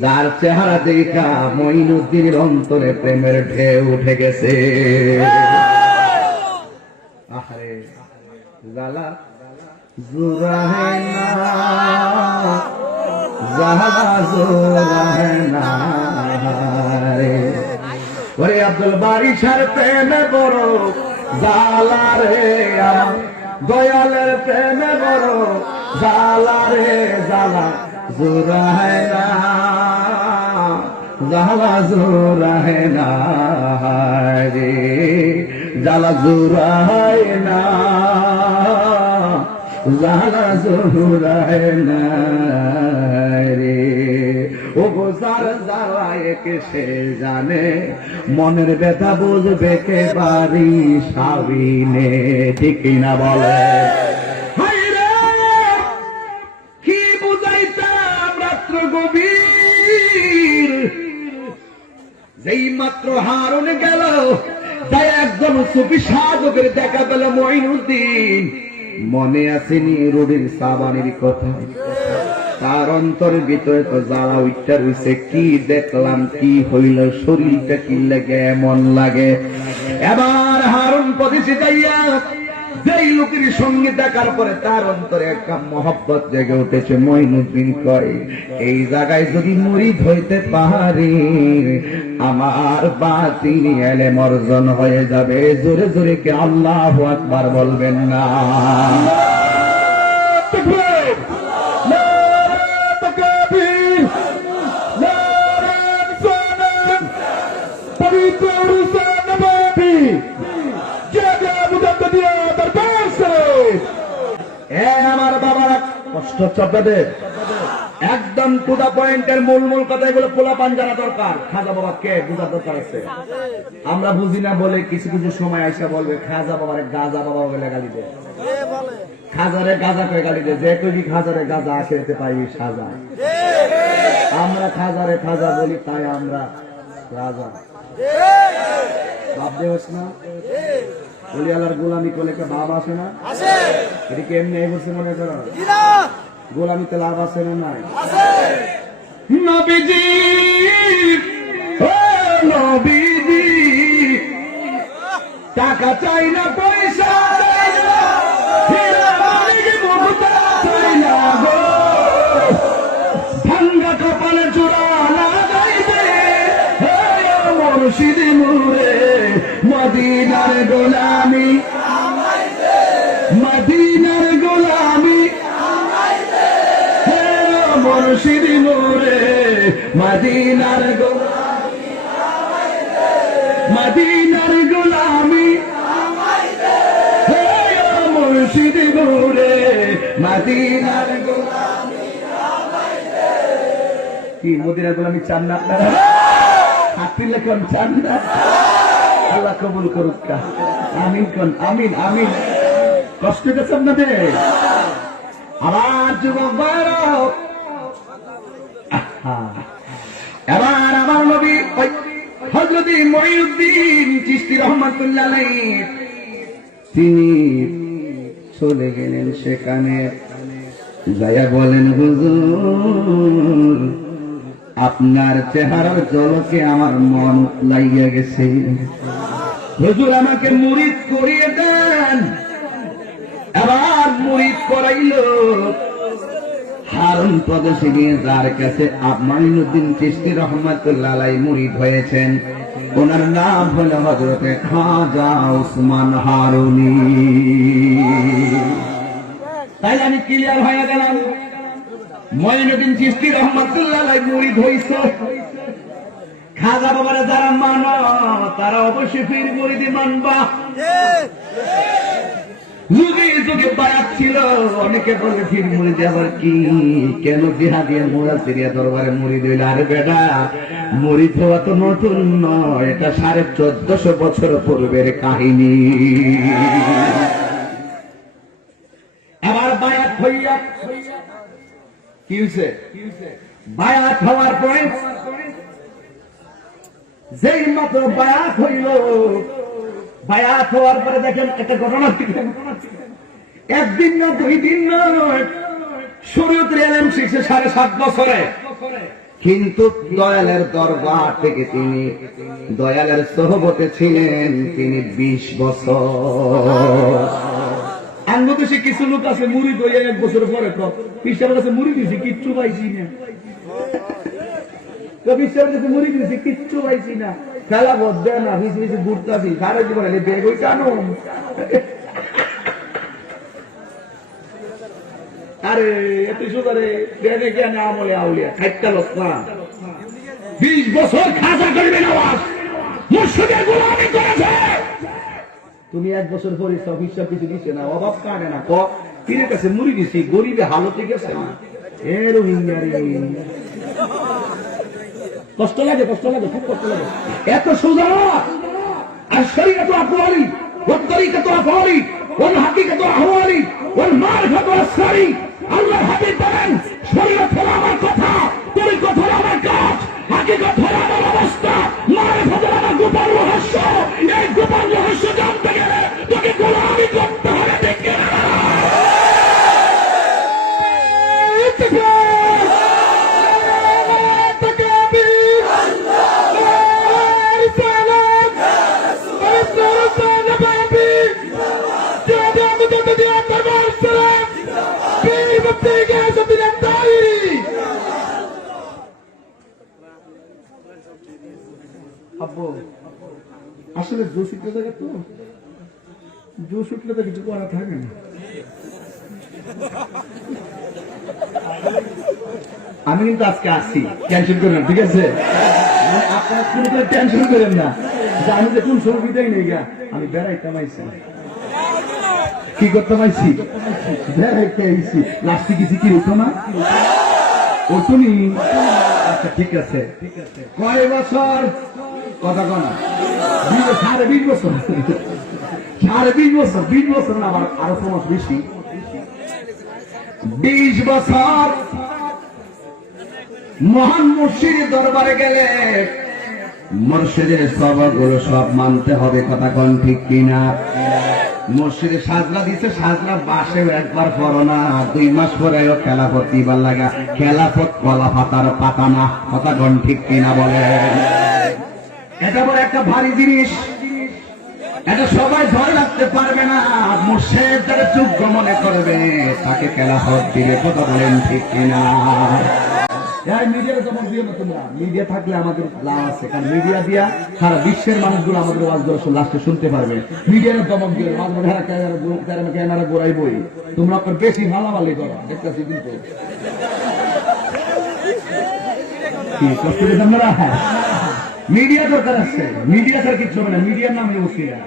যার চেহারা দেখা মঈনুদ্দিনের অন্তরে প্রেমের ঢেউ উঠে গেছে আহারে জালা জুরাহেনা জালা জুরাহেনা ওরে আব্দুল বারী শার প্রেমে বড় জালা রে আমার দয়ালের প্রেমে বড় জালা রে জালা জুরাহেনা জালা জুরাহেনা রে জালা জুরাহেনা জালা জুরাহেনা রে ও গোসার জ্বালায় কে সে জানে মনের ব্যথা বুঝবে কে বাড়ি সাবিনে ঠিক না বলে কি বুঝাইতাম রাত্র গভীর যেই মাত্র হারুন গেল তাই একজন সুফি সাধকের দেখা পেল মঈনুদ্দিন মনে আসেনি রুডির সাবানের কথা তার অন্তরের ভিতরে তো জ্বালা উঠতে রয়েছে কি দেখলাম কি হইল শরীরটা কি লাগে এমন লাগে এবার হারুন প্রদেশে যাইয়া যেই লোকের সঙ্গে দেখার পরে তার অন্তরে একটা মহব্বত জেগে উঠেছে মঈনুদ্দিন কয় এই জায়গায় যদি মুরিদ হইতে পারি আমার বাতিল ইলম অর্জন হয়ে যাবে জোরে জোরে কি আল্লাহু আকবার বলবেন না আমার বাবারা কষ্ট হচ্ছে আপনাদের একদম টু দা পয়েন্টের মূল কথা এগুলো পোলাপান জানা দরকার খাজা বাবা কে বোঝার দরকার আছে আমরা বুঝি না বলে কিছু কিছু সময় আইসা বলবে খাজা বাবারে গাজা বাবা বলে গালি দেয় খাজারে গাজা করে গালি দেয় যে কবি খাজারে গাজা খেতে পাই সাজা আমরা খাজারে খাজা বলি তাই আমরা রাজা ভাবতে হস না বলি আল্লাহর গোলামি করলে একটা ভাব আসে না এটা কি এমনি বলছে মনে করো গোলামিতে লাভ আছে না নাই নবীজি ও নবীজি টাকা চাই না পয়সা চাই না হীরা মানিক মুক্তা চাই না গো ভাঙ্গা কপালে চূড়া লাগাইতে হে মুর্শিদ মুরে মদিনার গোলামি মদিনার গোলামি হে মুর্শিদ মুরে মদিনার গোলামি মদিনার গোলামি হে মুর্শিদ মুরে মদিনার গোলামি কি মদিনার গোলামি চান না আপনারা হাতি লেখন চান না আল্লাহ কবুল করুক আমিন কোন আমিন আমিন কষ্ট গেছে আপনাদের আবার যুবক এবার আমার নবী হযরত মঈনুদ্দিন চিশতি রাহমাতুল্লাহ আলাইহি তিনি চলে গেলেন সেখানে যায়া বলেন হুজুর আপনার চেহারার ঝলকে আমার মন লাগিয়া গেছে হুজুর আমাকে মুরিদ করিয়ে দেন আবার মুরিদ করাইল হারুন প্রদেশে গিয়ে যার কাছে মঈনুদ্দিন চিশতি রাহমাতুল্লাহ আলাইহি মুরিদ হয়েছেন ওনার নাম হলো হযরতে খাজা উসমান হারুনি তাইলে আমি ক্লিয়ার হয়ে গেলাম মঈনুদ্দিন চিশতি রহমাতুল্লাহ আলাইহি মুরিদ হইছে। খাজা বাবারা যারা মানো তারা অবশ্যই পীর মুরিদি মানবা। যুগে যুগে বায়াত ছিল, অনেকে বলে পীর মুরিদি আবার কি, কেন জিহাদিয়া মুরাসিরিয়া দরবারে মুরিদ হইল? আরে বেটা, মুরিদ হওয়া তো নতুন নয়, এটা 1450 বছর পূর্বের কাহিনী। আবার বায়াত হইয়া কি হইছে? বায়াত হওয়ার পরে যেই মাত্র বায়াত হইল, বায়াত হওয়ার পরে দেখেন একটা ঘটনা ছিল। একদিন না 2 দিন নয়, শরীয়তের ইলম শিখছে 7.5 বছরে। কিন্তু দয়ালের দরবার থেকে তিনি দয়ালের সোহবতে ছিলেন তিনি 20 বছর। আঙ্গদেশে কিছু লোক আছে মুরিদ হইয়া 1 বছর পরে পিসার কাছে মুড়ি দিয়েছি, কিচ্ছু পাইছি না। পিসার কাছে মুড়ি দিয়েছি, কিচ্ছু পাইছি না। খেলা বদ্ধ না, মিশি মিশি ঘুরতাছি সারা জীবন বেগ হই কেন? আরে এত সুদারে জ্ঞানে জ্ঞানে আমলে আউলিয়া খাইতে লোক না। 20 বছর খাজা করবে নওয়াজ, মুর্শিদের গোলামি করেছে। তুমি 1 বছর পরে সব হিসাব কিছু দিচ্ছে না, অভাব কাটে না। পীরের কাছে মুড়ি দিছি, গরিবে হালতে গেছে না। এ রোহিঙ্গারি কষ্ট লাগে, কষ্ট লাগে, খুব কষ্ট লাগে। এত সোজা আর শরীয়ত আকওয়ালি ওয়া তরিকাত আফওয়ালি ওয়াল হাকিকাত আহওয়ালি ওয়াল মারিফাত আসরারি। আল্লাহর হাবিব বলেন, শরীয়ত হলো আমার কথা, তরিকত হলো আমার কাজ, হাকিকত হলো আমার অবস্থা, মারিফাত হলো আমার গোপন রহস্য। এই গোপন রহস্য জানতে গেলে তোকে গোলামি করতে হবে, ঠিক না? আসলে জোশ উঠলে থাকে তো, জোশ উঠলে তো কিছু করা থাকে না। আমি কিন্তু আজকে আসছি, টেনশন করেন না, ঠিক আছে? আপনারা কোনো টেনশন করেন না, আমি যে কোন সময় বিদায় নেই গা, আমি বেড়াইতে মাইছি। কি করতে পাইছি? বেড়াইতে আইছি। লাস্টে কিছু কি হতো না? ওটুনি। আচ্ছা ঠিক আছে। কয় বছর কথা কনা? 20 বছর। 20 বছর, 20 বছর না, আবার আরো 5 মাস বেশি। 20 বছর মহান মুর্শিদের দরবারে গেলে মুর্শিদের সবগুলো সব মানতে হবে, কথা কোন ঠিক কিনা? মুর্শিদে সাজরা দিচ্ছে, সাজরা বাসেও একবার পড়ো না, 2 মাস পরে খেলাফত দিবার লাগা। খেলাফত কলা পাতার পাতা না, কথা কোন ঠিক কিনা বলে? এটা বড় একটা ভারী জিনিস, এটা সবাই ধরে রাখতে পারবে না। মুর্শিদ যারা যোগ্য মনে করবে তাকে খেলাফত দিবে, কথা বলেন ঠিক কিনা? মিডিয়ার জমক দিও না তোমরা। মিডিয়া থাকলে আমাদের লাভ আছে, কারণ মিডিয়া দিয়া সারা বিশ্বের মানুষগুলো আমাদের ওয়াজ লাস্টে শুনতে পারবে। মিডিয়ার জমক দিও, ক্যামেরা গোড়াই বই, তোমরা বেশি মালামালি করো, দেখতেছি কিন্তু কষ্ট পেতাম না। মিডিয়া দরকার আছে, মিডিয়া তার কিছু হবে না। মিডিয়ার নামই ওসিলা,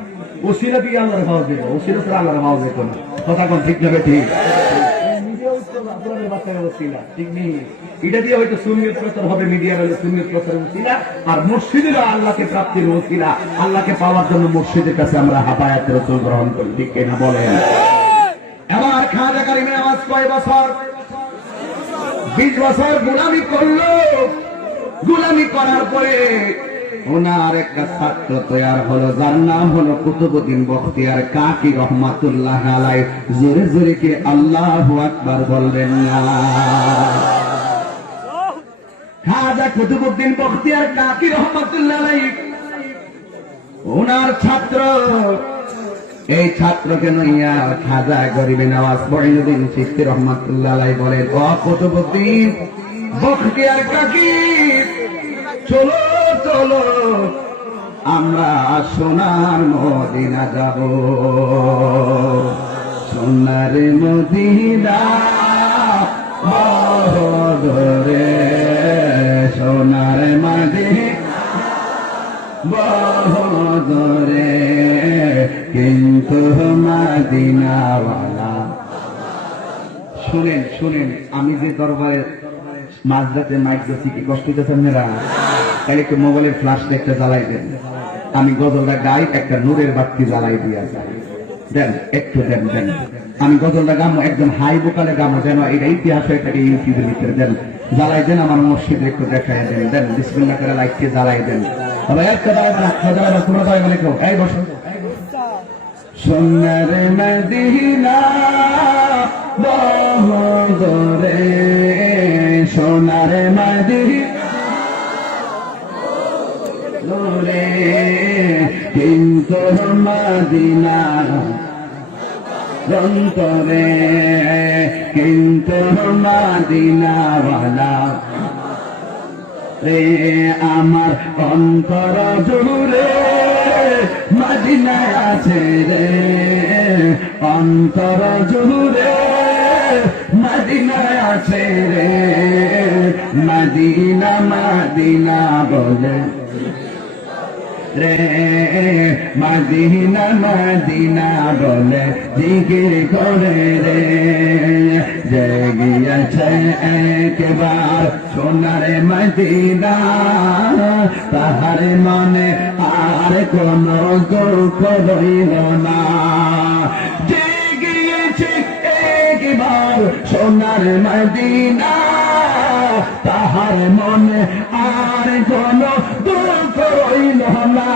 ওসিলা দিয়ে আল্লাহর ভাও দেবো, ওসিলা ছাড়া আল্লাহর ভাও যেত না, কথা কোন ঠিক যাবে? ঠিক। এটা দিয়ে হয়তো সুন্নিয়ত প্রচার হবে, মিডিয়ার হলে সুন্নিয়ত প্রচারের ওসিলা, আর মুর্শিদের আল্লাহকে প্রাপ্তির ওসিলা। আল্লাহকে পাওয়ার জন্য মুর্শিদের কাছে আমরা হাবায়াত রাসূল গ্রহণ করি, ঠিক কিনা বলেন? এবার খাজা কারিমের আওয়াজ কয় বছর? 20 বছর গোলামি করলো। গোলামি করার পরে ওনার একটা ছাত্র তৈরি হলো, যার নাম হলো কুতুবউদ্দিন বখতিয়ার কাকি রহমাতুল্লাহ আলাইহি। জোরে জোরে কি আল্লাহু আকবার বলবেন না? খাজা কুতুবউদ্দিন বখতিয়ার কাকি রহমাতুল্লাহ আলাইহি ওনার ছাত্র। এই ছাত্রকে নইয়া খাজা গরিবে নওয়াজ মঈনুদ্দিন চিশতি রহমাতুল্লাহ আলাইহি বলে, ও কুতুবউদ্দিন বখতিয়ার কাকি, চলো চলো আমরা সোনার মদিনা যাব। সোনার মদিনা বহদরে সোনার মদিনা বহদরে কিন্তু মদিনাওয়ালা। শুনেন শুনেন, আমি যে দরবারে মাঝরাতে মাইক দিচ্ছি, কি কষ্ট হইতেছেন মেয়েরা? তাহলে একটু মোবাইলের ফ্ল্যাশ একটা জ্বালাই দেন, আমি গজলটা গাই, একটা নূরের বাতি জ্বালাই দিয়া দেন, একটু দেন দেন। আমি গজলটা গামো, একদম হাই বোকালে গামো, যেন এটা ইতিহাস এটাকে ইউটিউবের ভিতরে দেন, জ্বালাই দেন, আমার মসজিদে একটু দেখাই দেন, দেন বিসমিল্লাহ করে লাইটকে জ্বালাই দেন। এই বসো। সোনার মদিনা বহদরে সোনার মদিনা রে কিন্তু মদিনা অন্তরে কিন্তু মদিনাওয়ালা রে আমার অন্তর জুড়ে মদিনায় আছে রে, অন্তর জুড়ে মদিনায় আছে রে, মদিনা মদিনা বলে রে, মদিনা মদিনা বলে জিকির করে রে, জেগিয়েছে একবার সোনার মদিনা, তাহার মনে আর কোন দুঃখ রইল না। জেগিয়েছে একবার সোনার মদিনা, তাহার মনে আর কোন দুঃখ রইল না,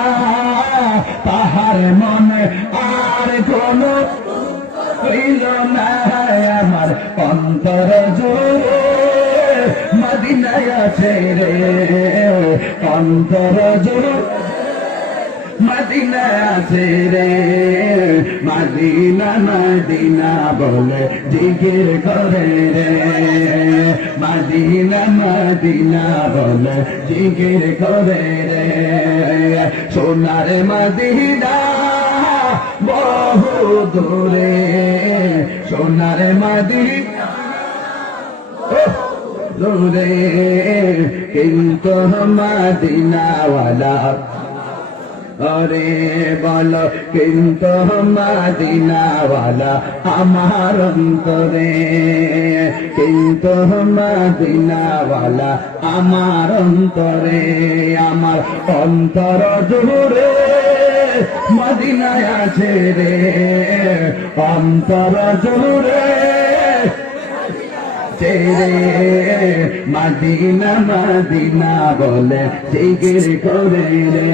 তাহার মনে আর কোন রইল না। আমার অন্তর জোরে মদিনায় আছে রে, অন্তর জোরে মদিনা আছে রে, মদিনা মদিনা বলে জিকির করে রে, মদিনা মদিনা বলে জিকির করে রে, সোনার মদিনা বহু দূরে, সোনার মদিনা দূরে কিন্তু মদিনাওয়ালা अरे बोलो किंतु मदीना वाला আমার অন্তরে, কিন্তু মদিনা वाला আমার অন্তরে, আমার অন্তর জুড়ে মদিনায় আছে রে, অন্তর জুড়ে রে, মদিনা মদিনা বলে জিকির করে রে,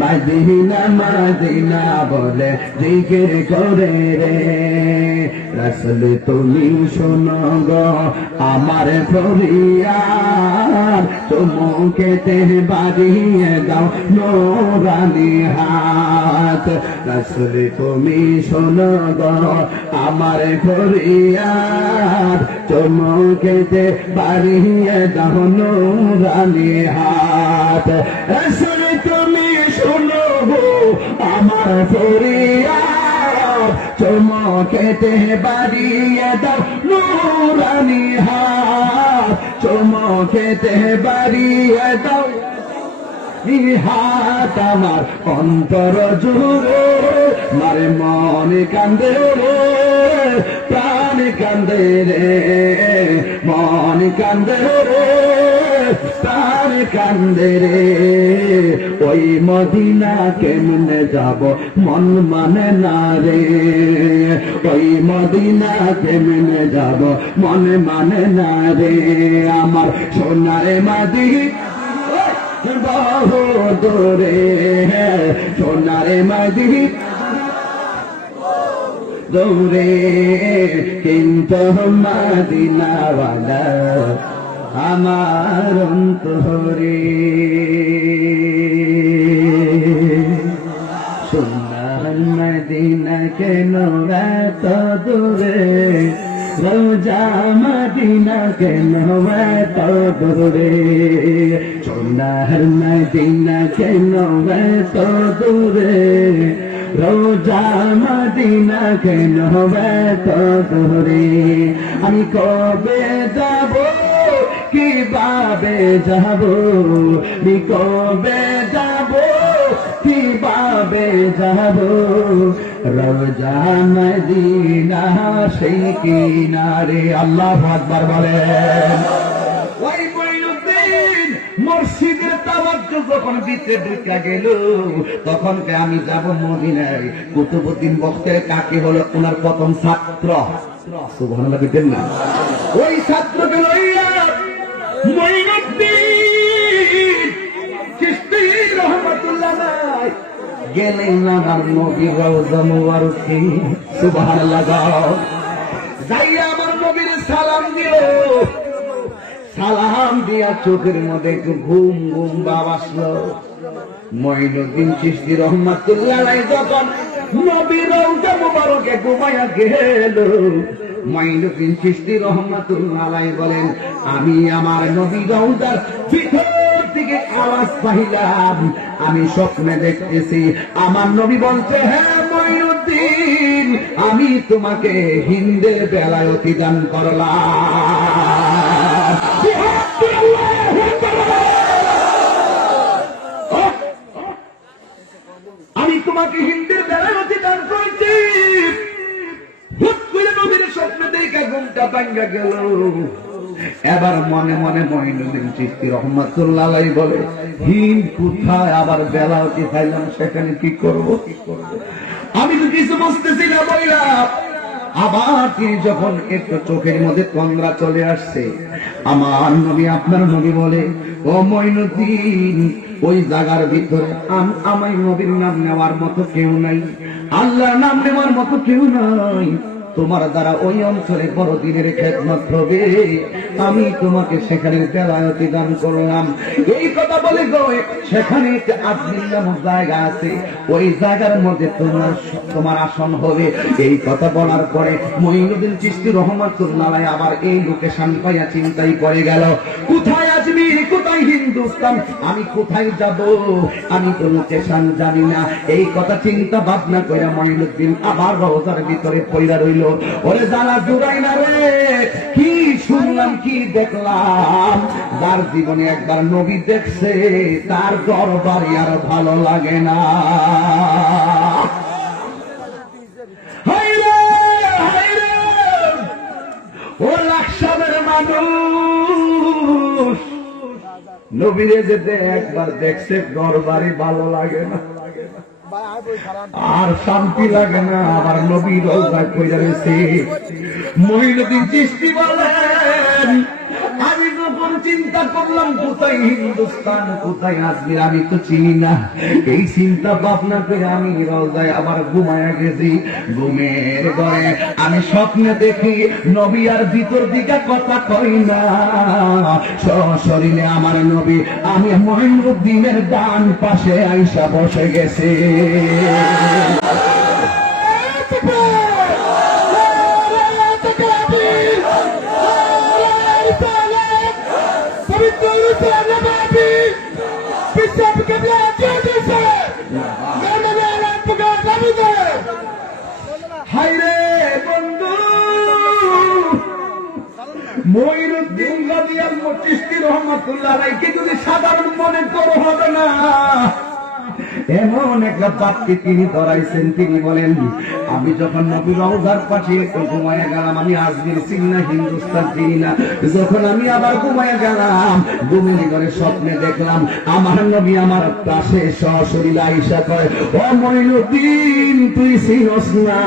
মদিনা মদিনা বলে জিকির করে রে। রাসূল তুমি শোনো গো আমার ফরিয়াদ, চুমুকেতে বাড়িয়ে দাও নূরানি হাত। রাসূল তুমি শোনো গো আমার ফরিয়াদ, চুমুকেতে বাড়িয়ে দাও নূরানি হাত। রাসূল তুমি শোনো গো আমার ফরিয়াদ, চুমুকেতে বাড়িয়ে দাও নূরানি হাত, চুমুকেতে বাড়িয়ে দাও হাত। আমার অন্তর জুড়ে মারে মনে কান্দে রে, প্রাণ কান্দে রে, মন কান্দে রে, প্রাণ কান্দে রে। ওই মদিনা কেমনে যাব মন মানে না রে, ওই মদিনা কেমনে যাব মন মানে না রে। আমার সোনার মদিনা বহু দূরে, সোনার মদিনা দূরে কিন্তু মদিনাওয়ালা আমার অন্তরে। সোনার মদিনা কেন এত দূরে, রোজা মদিনা কেন এত দূরে, সোনার মদিনা কেন এত দূরে, রোজা মদিনা কেন এত দূরে, আমি কবে যাব কিভাবে যাব, আমি কবে যাব কিভাবে যাব, রোজা মদিনা সেই কিনারে। আল্লাহু আকবার বলেন। ওই মঈনুদ্দিন মসজিদের তাওয়াজ্জু যখন ভিতরে ঢুকে গেল, তখন আমি যাব মদিনায়। কুতুবউদ্দিন বখতের কাকে হলো ওনার প্রথম ছাত্র, সুবহানাল্লাহ বলেন না। ওই ছাত্রকে লইয়া মঈনুদ্দিন চিশতি রহমাতুল্লাহ আলাইহি গেলেন আমার নবীর রওজা মুবারকে, সুবহানাল্লাহ। যাইয়া আমার নবীর সালাম দিল, সালাম দিয়া চোখের মধ্যে একটু ঘুম ঘুম ভাব আসলো। মঈনুদ্দিন চিশতি রহমাতুল্লাহ আলাইহি যখন নবীর রওজা মুবারকে ঘুমায়া গেল, মঈনুদ্দিন চিশতি রহমাতুল্লাহ আলাইহি বলেন, আমি আমার নবীর রওজার ভিতর থেকে আওয়াজ পাইলাম, আমি স্বপ্নে দেখতেছি আমার নবী বলছে, হ্যাঁ মঈনুদ্দিন, আমি তোমাকে হিন্দের বেলায়তি দান করলাম। আমি তোমাকে হিন্দের বেলায়তি দান করেছি। হুট করে নবীর স্বপ্নে দেখে ঘুমটা ভাঙ্গা গেল। এবার মনে মনে মঈনুদ্দিন চিশতি রহমাতুল্লাহ আলাইহি বলে, হিন্দ কোথায়, আবার বেলায়তি খাইলাম, সেখানে কি করব? আমি তো কিছু বুঝতেছি না বইলা। আবার তিনি যখন একটু চোখের মধ্যে তন্দ্রা চলে আসছে, আমার নবী আপনার নবী বলে, ও মঈনুদ্দিন, ওই জায়গার ভিতরে আমার নবীর নাম নেওয়ার মতো কেউ নাই, আল্লাহর নাম নেওয়ার মতো কেউ নাই। তোমার দ্বারা ওই অঞ্চলে বড় দিনের খেদমত হবে, আমি তোমাকে সেখানে বেলায়তি দান করলাম। এই কথা বলে গো, সেখানে একটা আজমির নামক জায়গা আছে, ওই জায়গার মধ্যে তোমার আসন হবে। এই কথা বলার পরে মঈনুদ্দিন চিশতি রহমাতুল্লাহ আলাইহি আবার এই লোকেশন পাইয়া চিন্তাই করে গেল, কোথায় আজমির, কোথায় হিন্দুস্তান, আমি কোথায় যাব, আমি তো লোকেশন জানি না। এই কথা চিন্তা ভাবনা করে মঈনুদ্দিন আবার রওজার ভিতরে পয়রা রইল। ওরে জানা জুড়াই না রে, কি শুনলাম, কি দেখলাম। যার জীবনে একবার নবী দেখছে, তার দরবারে আর ভালো লাগে না। ও লাকসামের মানুষ, নবীরে যেতে একবার দেখছে, দরবারে ভালো লাগে না, আর শান্তি লাগে না, আবার নবীর রওজায় পয়রা রয়েছে। মঈনুদ্দিন চিশতি বলেন, আমি যখন চিন্তা করলাম কোথায় হিন্দুস্তান, কোথায় আজমির, আমি তো চিনি না। এই চিন্তা ভাবনা করে আমি রওজায় আবার ঘুমায়া গেছি। ঘুমের ঘরে আমি স্বপ্নে দেখি নবী আর ভিতর দিকে কথা কই না, সশরীরে আমার নবী আমি মঈনুদ্দিনের ডান পাশে আইসা বসে গেছে। হায়রে বন্ধু, মঈনুদ্দিন চিশতি রহমাতুল্লাহ আলাইহি যদি সাধারণ মনে করো হবে না, এমন একটা বাক্যে তিনি ধরাইছেন। তিনি বলেন, আমি যখন নবীর রওজার পাশে ঘুমায় গেলাম, আমি আজমির চিনি না, হিন্দুস্তান চিনি না। যখন আমি আবার ঘুমায় গেলাম, ঘুমের ঘরে স্বপ্নে দেখলাম আমার নবী আমার পাশে সশরীরে আইসা কয়, ও মঈনুদ্দিন, তুই চিনস না,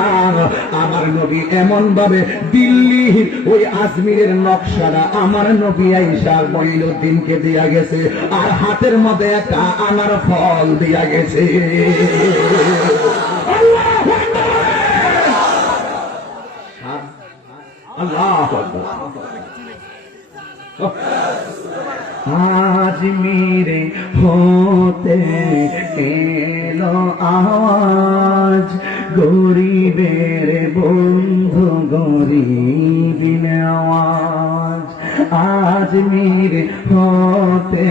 আমার নবী এমন ভাবে দিল্লির ওই আজমিরের নকশাটা আমার নবী আইসা মঈনুদ্দিনকে দিয়া গেছে, আর হাতের মধ্যে একটা আনার ফল দিয়া গেছে। আজমিরে হতে এলো আওয়াজ, গরিবের বন্ধু গরিবের আওয়াজ। আজমিরে হতে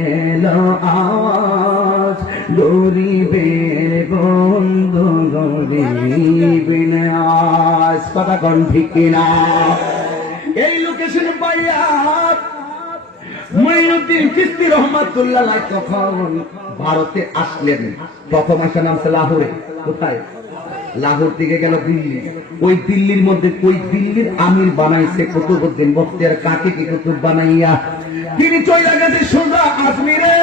এলো আওয়াজ, গরিবের বন্ধু গরিব নিয়াজ। কথা কোন ঠিক কিনা? এই লোকেশন পাইয়া মঈনুদ্দিন চিশতি রহমাতুল্লাহ আলাইহি তখন ভারতে আসলেন। প্রথম আসা নামছে লাহোরে। কোথায়? লাহোর থেকে গেল দিল্লি। ওই দিল্লির মধ্যে ওই দিল্লির আমির বানাইছে কুতুবউদ্দিন বখতিয়ার কাকে কি কুতুব বানাইয়া তিনি চলে গেছে সোজা আজমিরে।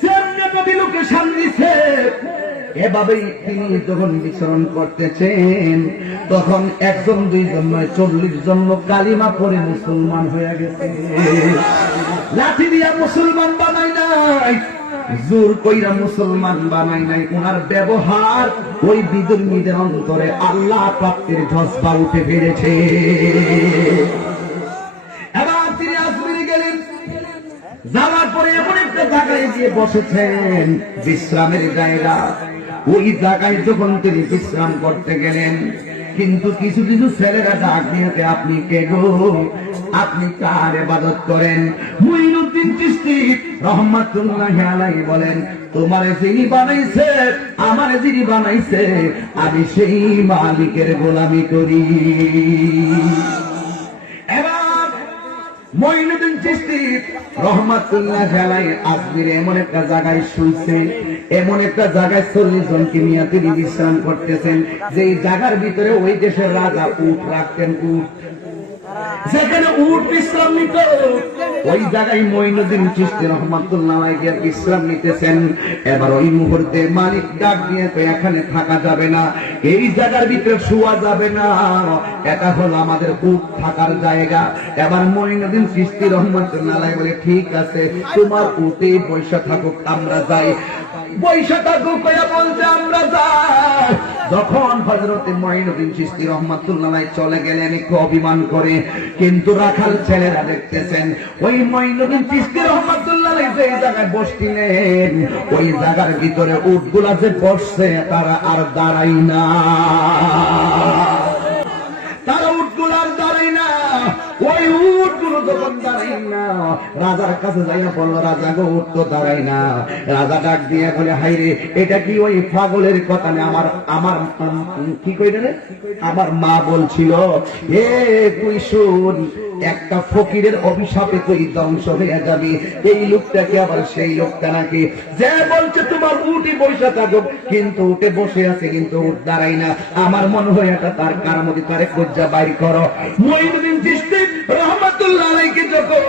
যেমনি নবী লোকেশন দিছে এভাবেই তিনি যখন বিচরণ করতেছেন তখন একজন দুইজন নয় 40 জন কালিমা পড়ে মুসলমান হয়ে গেছে। লাঠি দিয়া মুসলমান বানাই নাই, জোর কইরা মুসলমান বানাই নাই। ওনার ব্যবহার ওই বিধর্মীদের অন্তরে আল্লাহ প্রাপ্তির জজবা উঠে ফিরেছে। এবার তিনি আজমিরে গেলেন। যাওয়ার পরে এমন একটা জায়গায় গিয়ে বসেছেন, বিশ্রামের জায়গা। ওই জায়গায় যখন তিনি বিশ্রাম করতে গেলেন, কিন্তু কিছু কিছু ছেলেরা ডাক দিয়েছে, আপনি কে গো? আপনি কার ইবাদত করেন? মঈনুদ্দিন চিশতি রহমাতুল্লাহি আলাইহি বলেন, তোমার যিনি বানাইছে, আমার যিনি বানাইছে, আমি সেই মালিকের গোলামি করি। এবার মঈনুদ্দিন চিশতি রহমাতুল্লাহি আলাইহি আজমিরে এমন একটা জায়গায় শুইছে, এমন একটা জায়গায় 40 জনকে নিয়ে তিনি বিশ্রাম করতেছেন, যে জায়গার ভিতরে ওই দেশের রাজা উট রাখতেন। উট যেখানে উট বিশ্রাম নিত, ওই জায়গায় মঈনুদ্দিন চিশতি রহমাতুল্লাহ আলাইহি বিশ্রাম নিতেছেন। এবার ওই মুহূর্তে মালিক ডাক দিয়ে, এখানে থাকা যাবে না, এই জায়গার ভিতরে শোয়া যাবে না, এটা হলো আমাদের উট থাকার জায়গা। এবার মঈনুদ্দিন চিশতি রহমাতুল্লাহ আলাইহি বলে, ঠিক আছে, তোমার উটে বৈশা থাকুক, আমরা যাই। বৈশা থাকুক বলছে আমরা যাই। যখন হযরত মঈনুদ্দিন চিশতি রাহমাতুল্লাহ আলাইহি চলে গেলেন একটু অভিমান করে, কিন্তু রাখাল ছেলেরা দেখতেছেন ওই মঈনুদ্দিন চিশতি রাহমাতুল্লাহ আলাইহি যে জায়গায় বসছিলেন, ওই জায়গার ভিতরে উটগুলা যে বসছে তারা আর দাঁড়ায় না, তারা উটগুলার দাঁড়ায় না। ওই উটগুলো যখন দাঁড়ায় না, রাজার কাছে যাইয়া বলল, রাজা গো, উট তো দাঁড়ায় না। রাজা ডাক দিয়ে বলে, হাই রে, এটা কি ওই পাগলের কথা না? আমার কি কইলে রে? আমার মা বলছিল, এ তুই শুন, একটা ফকিরের অভিশাপে তুই ধ্বংস হয়ে যাবি। এই লোকটাকে আবার সেই লোকটা নাকি যে বলছে তোমার উঠি বসে থাকো, কিন্তু উঠে বসে আছে, কিন্তু উঠ দাঁড়াই না। আমার মনে হয় এটা তার কারামতি, তারে খুঁজা বাইর করো। মঈনুদ্দিন চিশতি রাহমাতুল্লাহ আলাইহি যখন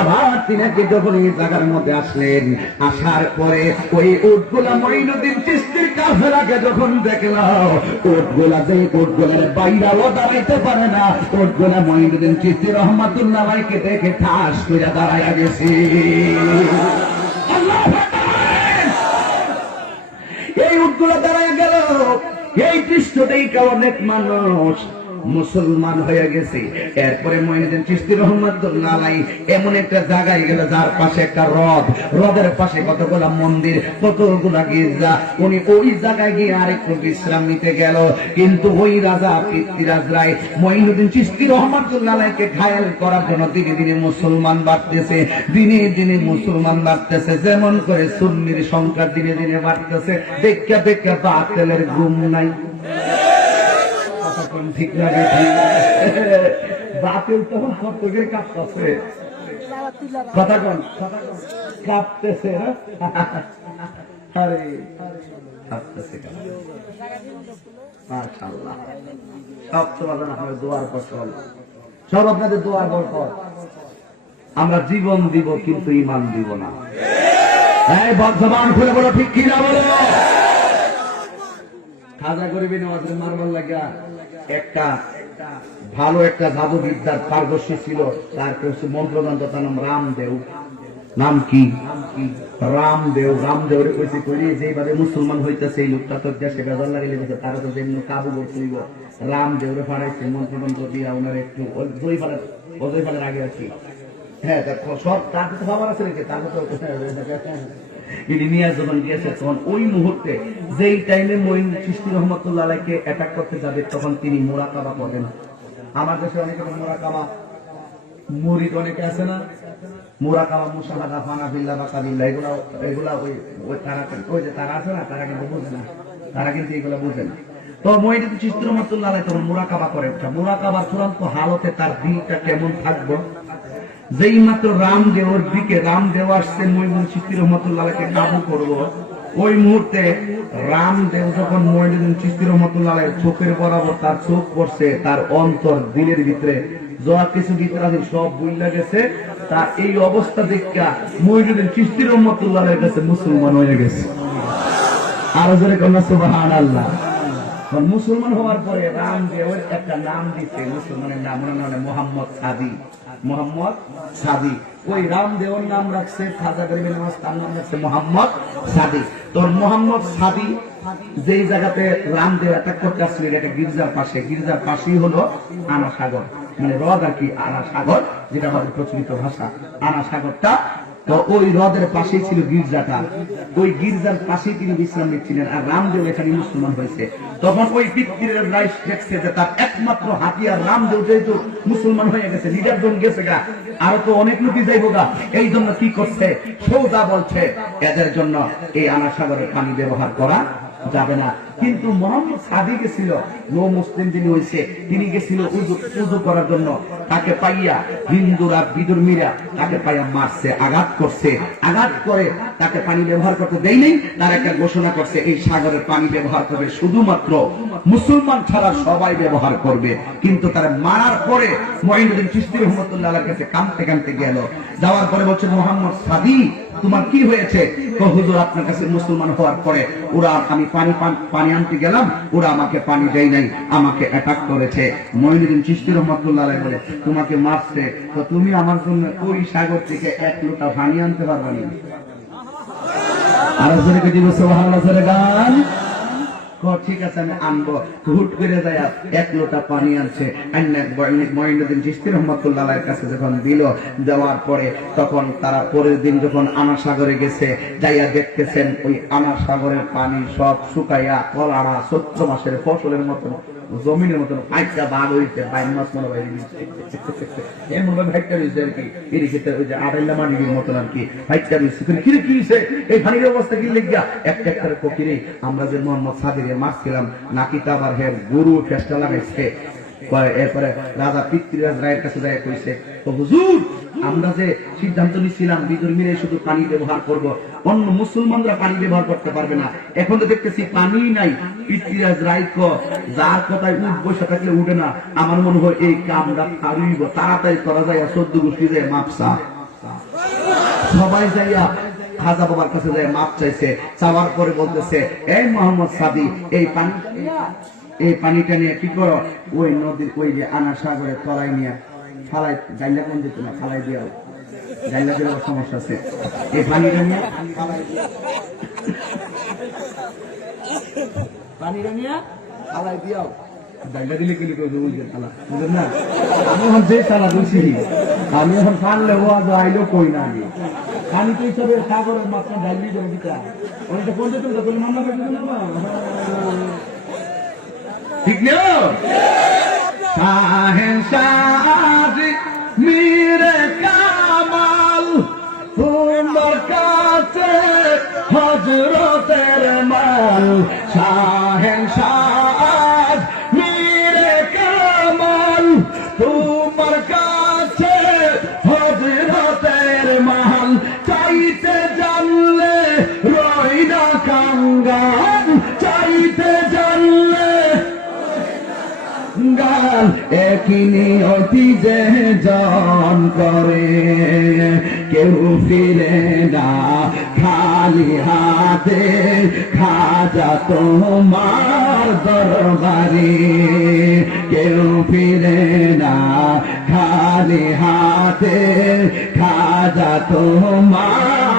আবার তিনাকে যখন এই জায়গার মধ্যে আসলেন, আসার পরে ওই উটগুলা মঈনুদ্দিন চিশতির কাফেলাকে যখন দেখলো, উটগুলা যে উটগুলার বাইরেও দাঁড়াইতে পারে না, উটগুলা মঈনুদ্দিন চিশতি রহমাতুল্লাহ আলাইহি দেখে ঠাস করে দাঁড়াইয়া গেছে। আল্লাহু আকবার! এই উটগুলা দাঁড়াইয়া গেল, এই দৃশ্যটাই অনেক মানুষ মুসলমান হয়ে গেছে। এরপরে মঈনুদ্দিন চিশতি রাহমাতুল্লাহ আলাইহি এমন একটা জায়গায় গেল যার পাশে একটা হ্রদ, হ্রদের পাশে কতগুলা মন্দির, কতগুলা গির্জা। উনি ওই জায়গায় গিয়ে আরেকটু বিশ্রাম নিতে গেল, কিন্তু ওই রাজা পৃথ্বীরাজরাই মঈনুদ্দিন চিশতি রাহমাতুল্লাহ আলাইহিকে ঘায়েল করার জন্য দিনে দিনে মুসলমান বাড়তেছে, দিনে দিনে মুসলমান বাড়তেছে। যেমন করে সুন্নির সংখ্যা দিনে দিনে বাড়তেছে, দেখা দেখা বাতিলের ঘুম নাই। ঠিক লাগে, বাতিল তখন কতকে কাঁপতেছে, কথা কন কাঁপতেছে, আরে কাঁপতেছে। মাশাআল্লাহ, সব তোমাদের আপনাদের দোয়ার ফসল, সব আপনাদের দোয়ার বরকত। আমরা জীবন দিব কিন্তু ঈমান দিব না। এই জবান খুলে বলো, ঠিক কি না বলো? খাজা গরিবি নওয়াজের মারবার লাগা একটা ভালো একটা জাদুবিদ্যার পারদর্শী ছিল, তার কিছু মন্ত্রযন্ত্র, তার নাম রামদেব। নাম কি? রামদেব। রামদেব কইছে করি যেভাবে মুসলমান হইতেছে এই লোকটা তো দেশে বেজার লাগিয়ে গেছে, তারা তো যেমন কাবু করছিল, রামদেব ফাড়াইছে মন্ত্রযন্ত্র দিয়া ওনার একটু অজয় ফেলার আগে আর কি। হ্যাঁ, সব তার তো খবর আছে নাকি? তার তো নিয়ে যখন গিয়েছে তখন ওই মুহূর্তে যেই টাইমে মঈনুদ্দিন চিশতি রহমাতুল্লাহ আলাইহিকে অ্যাটাক করতে যাবে, তখন তিনি মুরাকাবা করেন। আমার দেশে অনেক মোরাকাবা মুরিদ অনেকে আছে না, মুরাকাবা, মুশাহাদা, ফানাফিল্লাহ, বাকাবিল্লাহ, এগুলা ওই তারা, ওই যে তারা আছে না, তারা কিন্তু বোঝে না, তারা কিন্তু এগুলা বোঝে না। তো মুহিদ্দিন চিশতি রহমাতুল্লাহ আলাইহি তখন মুরাকাবা করেন। মুরাকাবার চূড়ান্ত হালতে তার দিকটা কেমন থাকবো, যেই মাত্র রামদেওর দিকে রামদেও আসছে মুহিদ্দিন চিশতি রহমাতুল্লাহ আলাইহিকে কাবু করবো, ওই মুহূর্তে রামদেব যখন মুহিদ্দিন চিশতি রহমাতুল্লাহ আলাইহির চোখের বরাবর তার চোখ পড়ছে, তার অন্তর দিলের ভিতরে যা কিছু ভিতরে আছে সব বুইলা গেছে। তার এই অবস্থা দেখা মুহিদ্দিন চিশতি রহমাতুল্লাহ আলাইহির কাছে মুসলমান হয়ে গেছে। আরো জোরে কন্যা সুবহানাল্লাহ। মুসলমান হওয়ার পরে রামদেবের একটা নাম দিচ্ছে, মুসলমানের নাম মোহাম্মদ সাদি। মোহাম্মদ সাদি, ওই রামদেওর নাম রাখছে খাজা গরিব নওয়াজ, তার নাম রাখছে মোহাম্মদ সাদি। তোর মোহাম্মদ সাদি যেই জায়গাতে রামদেব অ্যাটাক করতে আসছিল, এটা গির্জার পাশে, গির্জার পাশেই হলো আনা সাগর, মানে হ্রদ আর কি, আনা সাগর, যেটা আমাদের প্রচলিত ভাষা আনা সাগরটা। তো ওই হ্রদের পাশেই ছিল গির্জাটা, ওই গির্জার পাশেই তিনি বিশ্রাম নিচ্ছিলেন। আর রামদেব এখানে মুসলমান হয়েছে। তখন ওই পিতৃর রাইস দেখছে যে তার একমাত্র হাতিয়ার রামদেব যেহেতু মুসলমান হয়ে গেছে, লিডার জন গেছে গা, আরো তো অনেক লোকই যাইব গা, এই জন্য কি করছে, সৌদা বলছে এদের জন্য এই আনা সাগরের পানি ব্যবহার করা যাবে না। কিন্তু মোহাম্মদ সাদি গেছিল, নো মুসলিম যিনি হয়েছে, তিনি গেছিল উযু করার জন্য। তাকে পাইয়া হিন্দুরা, বিদুর্মীরা তাকে পাইয়া মারছে, আঘাত করছে। আঘাত করে তাকে পানি ব্যবহার করতে দেয় নাই। তার একটা ঘোষণা করছে, এই সাগরের পানি ব্যবহার করবে শুধুমাত্র মুসলমান ছাড়া সবাই ব্যবহার করবে। কিন্তু তারা মারার পরে মুহিদ্দিন চিশতি রহমাতুল্লাহ আলাইহির কাছে কাঁদতে কাঁদতে গেল। যাওয়ার পরে বলছে, মোহাম্মদ সাদি তোমার কি হয়েছে? তো হুজুর, আপনার কাছে মুসলমান হওয়ার পরে ওরা, আমি পানি আনতে গেলাম, ওরা আমাকে পানি দেয় নাই, আমাকে অ্যাটাক করেছে। মুহিদ্দিন চিশতি রহমাতুল্লাহ আলাইহি বলে, তোমাকে মারছে, তো তুমি আমার জন্য ওই সাগর থেকে এক লোটা পানি আনতে পারবে না? আর জোরে কে দিব সুবহানাল্লাহ, জোরে গান। ঠিক আছে, আমি আনবো। হুট করে যায় এক লোটা পানি আনছে, মুহিদ্দিন চিশতি রহমাতুল্লাহ আলাইহির কাছে যখন দিল, দেওয়ার পরে তখন তারা পরের দিন যখন আনা সাগরে গেছে, যাইয়া দেখতেছেন ওই আনা সাগরের পানি সব শুকাইয়া কলাড়া 14 মাসের ফসলের মতন, জমিনের মতন ফাইটা ভাগ হইছে। বাইন মাছ মনে হয় এমন ভাবে ফাইটা হইছে আর কি, এর ক্ষেত্রে ওই যে আড়াইলা মানির মতন আর কি ফাইটা হইছে। কি কি হইছে এই পানির অবস্থা কি লেগিয়া একটা একটা ফকিরে, আমরা যে মোহাম্মদ সাদির মারছিলাম নাকি তা আবার হ্যাঁ গরু ফেস্টা লাগাইছে। এরপরে রাজা পিতৃরাজ রায়ের কাছে যায় কইছে, তো হুজুর, আমরা যে সিদ্ধান্ত নিচ্ছিলাম বিদুর্মীরা শুধু পানি ব্যবহার করব, অন্য মুসলমানরা পানি ব্যবহার করতে পারবে না, এখন তো দেখতেছি পানি নাই। পিতৃরাজ রায় যার কথায় উঠ বসে থাকলে উঠে না, আমার মনে হয় এই কামটা পারিব, তাড়াতাড়ি করা যায়। 14 গোষ্ঠী যায় মাপসা, সবাই যাইয়া খাজা বাবার কাছে যায় মাপ চাইছে। চাওয়ার পরে বলতেছে, এই মোহাম্মদ সাদি, এই পানিটা নিয়ে কি করো, ওই নদীর ওই যে আনা সাগরের তলায় নিয়ে ফালাই, জাইলা কোন দিত না, ফালাই দিয়াও, জাইলা দিলে সমস্যা আছে, এই পানিটা নিয়ে ফালাই দিয়াও, জাইলা দিলে কি লিখে বুঝলেন না? আমি এখন যে চালা বলছি, আমি এখন ফানলে ও আজ আইলো কই না, আমি পানি তো হিসাবে সাগরের মাত্রা জাইলি করে দিতা, অনেকটা কোন দিত না, মামলা করে দিত না, ঠিক না? শাহেনশাহ মীরে কামাল তোমার কাছে হযরতের মাল, শাহেনশাহ মীরে কামাল তোমার কাছে হযরতের মাল, চাইতে জানলে রই না কাঙ্গাল, চাইতে জানলে গাল, একিনি অতি যে জন করে, কেউ ফিরে না খালি হাতে, খাজা তোমার দরবারে, কেউ ফিরে না খালি হাতে, খাজা তোমার,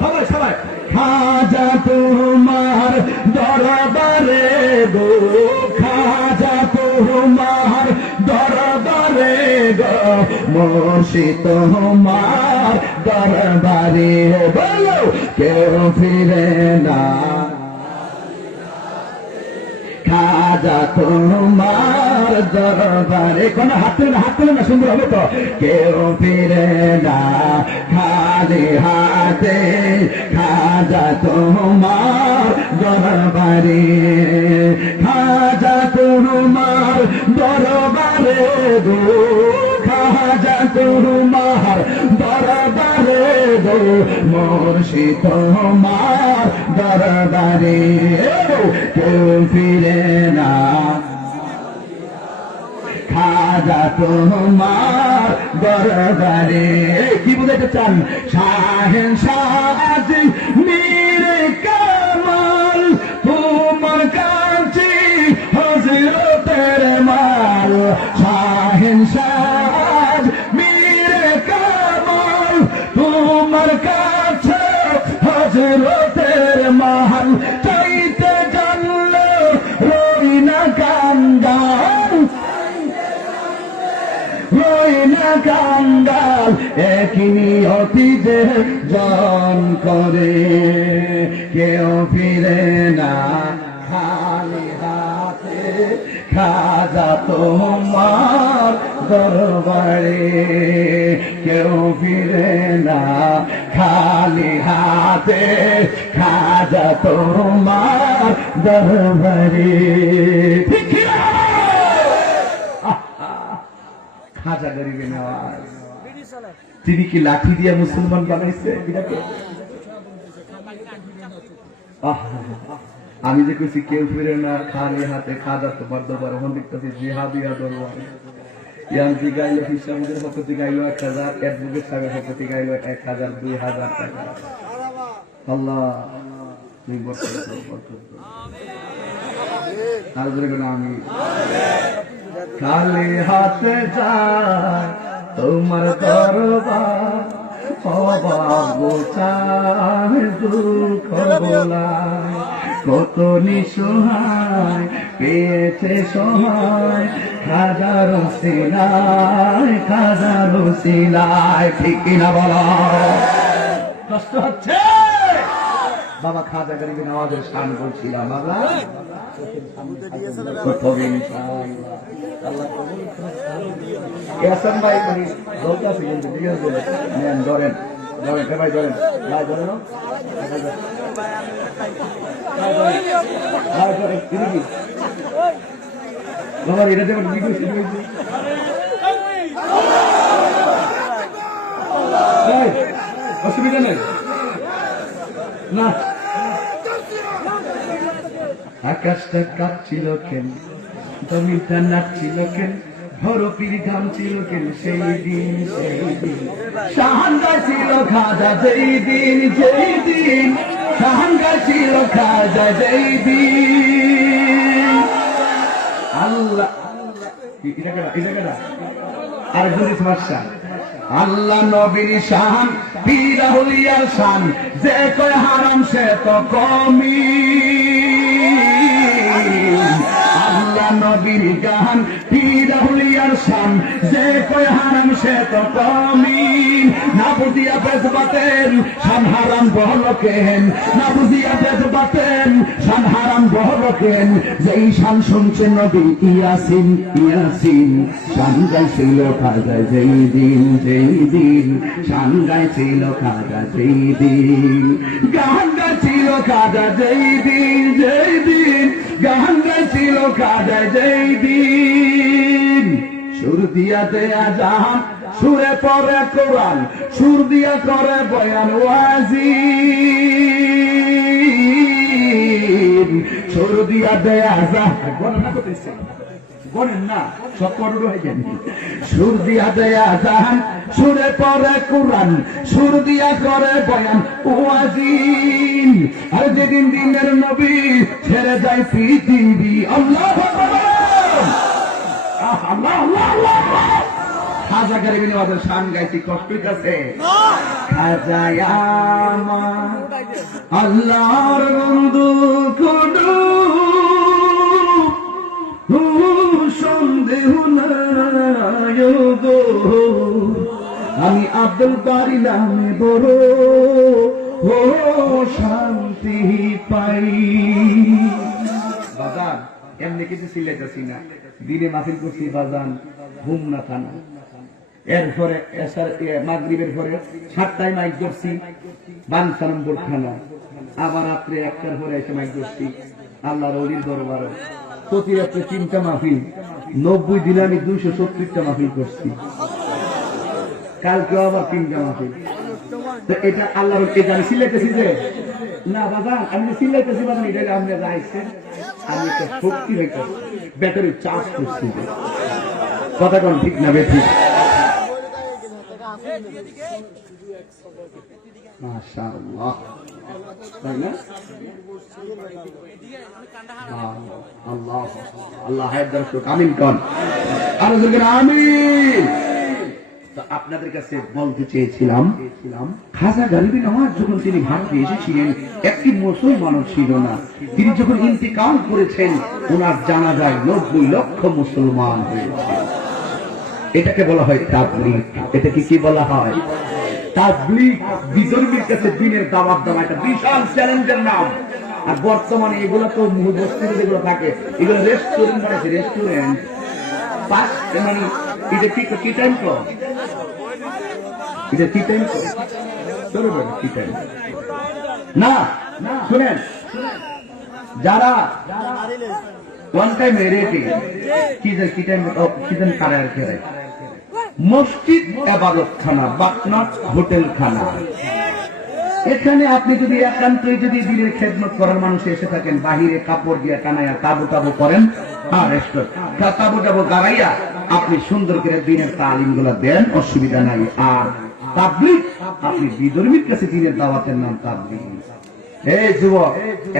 সবাই সবাই, খাজা তোমার দরবারে গো, খাজা তোমার দরবারে গো, মুর্শিদ তোমার দরবারে, বলো কেউ ফিরে না খাজা তোমার দরবারে কোন হাত তুলে না সুন্দর হবে তো কেউ ফিরে না খালি হাতে খাজা তোমার দরবারে খাজা তোমার দরবারে গো খাজা তোমার দরবারে গো মুর্শিদ তোমার দরবারে কেউ ফিরে না খাজা তোমার দরবারে কি বুঝাতে চান শাহেনশাহ মীরে কামাল তোমার কাছে হযরতের মাল শাহেনশাহ মীরে কামাল তোমার কাছে হযরতের মাল চাইতে জানলে রই না কাঙ্গাল কাঙ্গাল একই অতীতে জন করে কেউ ফিরে না খালি হাতে খাজা তোমার দরবারে কেউ ফিরে না খালি হাতে খাজা তোমার দরবারে খাজা গরিবে নওয়াজ তিনি কি লাঠি দিয়ে মুসলমান বানাইছে আমি যে কইছি কেউ ফিরে না খালি হাতে খাজা তোমার দরবার ওখান দেখতেছি জিহাদিয়া দরবার ইয়ান্তি গাইলো হিসাবদের পক্ষ থেকে গাইলো 1000 অ্যাডভোকেট সাহেবের পক্ষ থেকে গাইলো 1000 2000 টাকা আল্লাহ তুমি বরকত আর বলে আমি খালি হাতে যায় তোমার দরবার অবাক গোচায় দুঃখ বলায় কত নিঃসহায় পেয়েছে সময় হাজারো সিলাই ঠিক কিনা বলা কষ্ট হচ্ছে বাবা খাজা গরিবে নওয়াজের শান বলছিলাম বাবা কেসান ভাই মানে দরকার আছে কিন্তু জিজ্ঞেস করে নেন ধরেন ধরেন ভাই ধরেন ভাই ধরেন বাবা এটা যেমন ভিডিও হয়েছে অসুবিধা নেই না আকাশটা কাঁপছিল কেন জমিটা নাচছিল কেন ভরপির ঘাম ছিল কেন সেই দিন শাহানগা ছিল খাজা যেই দিন শাহানগা ছিল খাজা যেই দিন আল্লাহ আর বলি সমস্যা আল্লাহ নবীর শান পীরা হুলিয়ার শান যে কয় হারাম সে তো কমি আল্লাহ নবীর গান পীরা হুলিয়ার শান যে কয় হারাম সে তো কমি না বুঝিয়া বেজবাতেন শান হারাম বহলকেন না বুঝিয়া বেজবাতেন শান হারাম বহলকেন যেই শান শুনছেন নবী ইয়াসিন শান গাইছিল খাজা যেই দিন শান গাইছিল খাজা যেই দিন গান গাইছিল খাজা যেই দিন গান গাইছিল খাজা যেই দিন সুর দিয়া দেয়া জাহান সুরে পরে কোরআন সুর দিয়া করে বয়ান ওয়াজিব সুর দিয়া দেয়া জাহান গণনা করতেছে বলেন না সব করো হয়ে যান সুর দিয়া দেয়া জাহান সুরে পরে কোরআন সুর দিয়া করে বয়ান ওয়াজিব আর যেদিন দিনের নবী ছেড়ে যায় পৃথিবী আল্লাহু আকবার আল্লাহ আল্লাহ আল্লাহ খাজা গরিবে নওয়াজের শান গাইতে কষ্ট হইতাছে খাজা আমার আল্লাহর বন্ধু কুডু সন্দেহ নাই গো আমি আব্দুল বারী নামে বড় শান্তি পাই বাজার এমনি কিছু সিলেটাছি না, দিনে মাহফিল করছি বাজান, ঘুম না খানা। এরপরে মাগরিবের পরে 7টায় মাইক করছি বানসা নম্বর থানা, আবার রাত্রে 1টার পরে এসে মাইক করছি আল্লাহর ওলির দরবারে। প্রতি রাত্রে 3টা মাহফিল, 90 দিনে আমি 270টা মাহফিল করছি। কালকেও আবার 3টা মাহফিল। তো এটা আল্লাহর, এটা আমি সিলেটেছি যে না বাবা, আমি সিলেটেছি বাবা, এটা আমরা যাইছেন, আমি একটা শক্তি রেখে ব্যাটারি চার্জ করছি। কথা কোন ঠিক না বেঠিক? মাশাআল্লাহ, তাই না? আল্লাহ আল্লাহ হায়দার তো আমিন কোন আর যখন আমিন। তো আপনাদের কাছে বলতে চেয়েছিলাম, খাজা গরিবী নওয়াজ যখন তিনি ভারতে এসেছিলেন একটি মুসলমানও ছিল না। তিনি যখন ইন্তেকাল করেছেন ওনার জানাজায় 90 লক্ষ মুসলমান হয়েছে। এটাকে বলা হয় তাবলীগ। এটাকে কি বলা হয়? তাবলীগ। বিধর্মীর কাছে দিনের দাওয়াত দেওয়া একটা বিশাল চ্যালেঞ্জের নাম। আর বর্তমানে এগুলো তো মুহূর্তে যেগুলো থাকে এগুলো রেস্টুরেন্ট বানাচ্ছে, রেস্টুরেন্ট মানে এটা কি টাইম তো এটা কি টাইম তো চলো কি টাইম না শুনেন, যারা ওয়ান টাইম রেটে কি টাইম কারে আর খেয়ে মসজিদ ইবাদতখানা বাকনাট হোটেল খানা, এখানে আপনি যদি একান্তই যদি দিনের খেদমত করার মানুষ এসে থাকেন, বাহিরে কাপড় দিয়ে কানাইয়া তাবু টাবু করেন, তাবু টাবু গাড়াইয়া আপনি সুন্দর করে দিনের তালিম গুলা দেন, অসুবিধা নাই। আর তাবলীগ, আপনি বিধর্মীর কাছে দিনের দাওয়াতের নাম তাবলীগ। এই যুবক,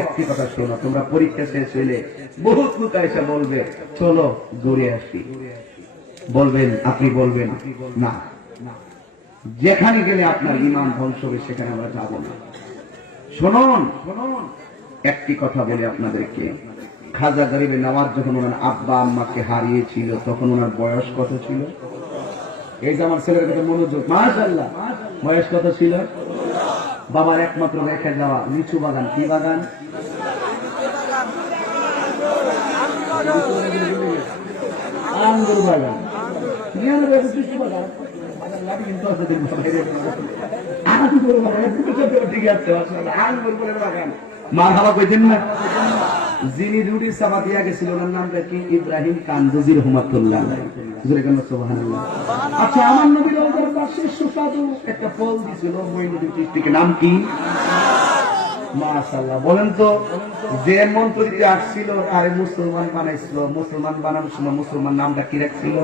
একটি কথা শোনো, তোমরা পরীক্ষা শেষ হইলে বহুত লোক এসে বলবে চলো ঘুরে আসি, বলবেন, আপনি বলবেন না, যেখানে গেলে আপনার ঈমান ধ্বংস হবে সেখানে আমরা যাব না। শুনুন, একটি কথা বলি আপনাদেরকে, খাজা গরিবী নওয়াজ যখন ওনার আব্বা আম্মাকে হারিয়েছিল তখন ওনার বয়স কত ছিল? এই যে আমার ছেলের কাছে মনোযোগ, মাশাআল্লাহ, বয়স কত ছিল? বাবার একমাত্র রেখে যাওয়া লিচু বাগান, কি বাগান? আঙ্গুর বাগান, লিচু বাগান। যিনি রুটি চাপা দিয়া গেছিল ওনার নামটা কি? ইব্রাহিম কান্দুজি রহমাতুল্লাহ। আচ্ছা, আমার নবীর পাশে সুস্বাদু একটা ফল দিছিল মঈনুদ্দিন চিশতিকে, নাম কি? মাশাআল্লাহ, বলেন তো, যে মন্ত্র দিতে আসছিল আরে মুসলমান বানাইছিল, মুসলমান বানানোর সময় মুসলমান নামটা কি রাখছিল?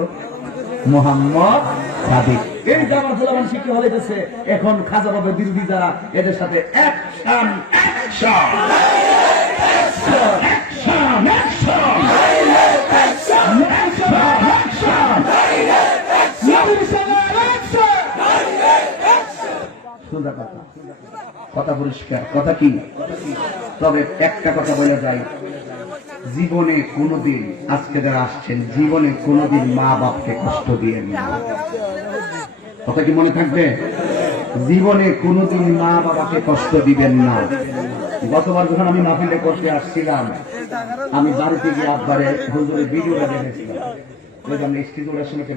মোহাম্মদ সাদিক। এই যে আমার ফুলাবান শিক্ষা হইতেছে এখন খাজা বাবার বিরোধী যারা, এদের সাথে action action action action action সোজা কথা, কথা পরিষ্কার, কথা কি? তবে একটা কথা বলা যায়, জীবনে কোনোদিন, আজকে যারা আসছেন, জীবনে কোনোদিন মা বাপকে কষ্ট দিয়ে না। কথা কি মনে থাকবে? জীবনে কোনোদিন মা বাবাকে কষ্ট দিবেন না। গতবার যখন আমি মাহফিলে করতে আসছিলাম, আমি বাড়িতে গিয়ে আব্বারে হুজুরের ভিডিওটা দেখেছিলাম।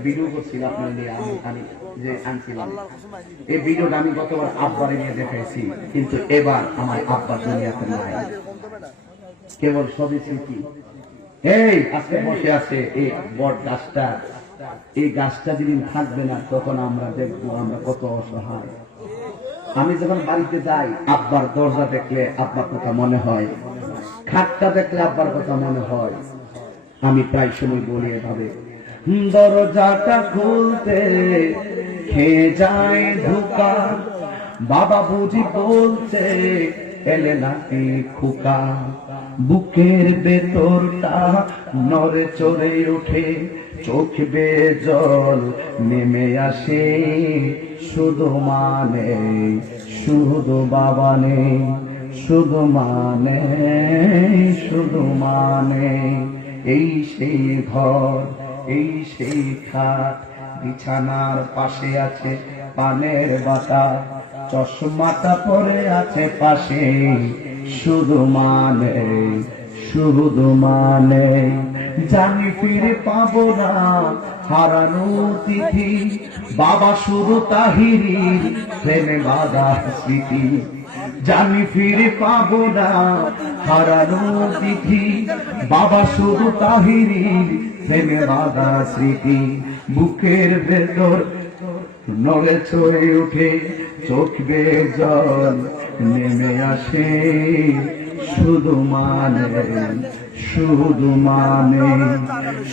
ভিডিও করছিলাম আপনার নিয়ে, আমি যে আনছিলাম এই ভিডিওটা আমি গতবার আব্বারে নিয়ে দেখাইছি, কিন্তু এবার আমার আব্বার দুনিয়াতে নাই, কেবল সবই স্মৃতি। এই আজকে বসে আছে এই বট গাছটা, এই গাছটা যেদিন থাকবে না তখন আমরা দেখবো আমরা কত অসহায়। আমি যখন বাড়িতে যাই আব্বার দরজা দেখলে আব্বার কথা মনে হয়, খাটটা দেখলে আব্বার কথা মনে হয়। আমি প্রায় সময় বলি এভাবে, দরজাটা খুলতে খেয়ে যায় ধোকা, বাবা বুঝি বলছে এলে নাকি খোকা, বুকের ভেতরটা নড়ে চড়ে ওঠে, চোখ বেয়ে জল নেমে আসে, শুধু মানে শুধু বাবা নেই, শুধু মানে শুধু মানে। এই সেই ঘর, এই সেই খাট, বিছানার পাশে আছে পানের বাটা, চশমাটা পরে আছে পাশে, শুধু মানে শুধু মানে জানি ফিরে পাবো না হারানো তিথি বাবা শুধু তাহিরির প্রেমে বাধা স্মৃতি জানি ফিরে পাবো না হারানো তিথি বাবা শুধু তাহিরির প্রেমে বাধা স্মৃতি বুকের ভেতর নড়ে চড়ে উঠে চোখ বেয়ে জল নেমে আসে শুধু মানে শুধু মানে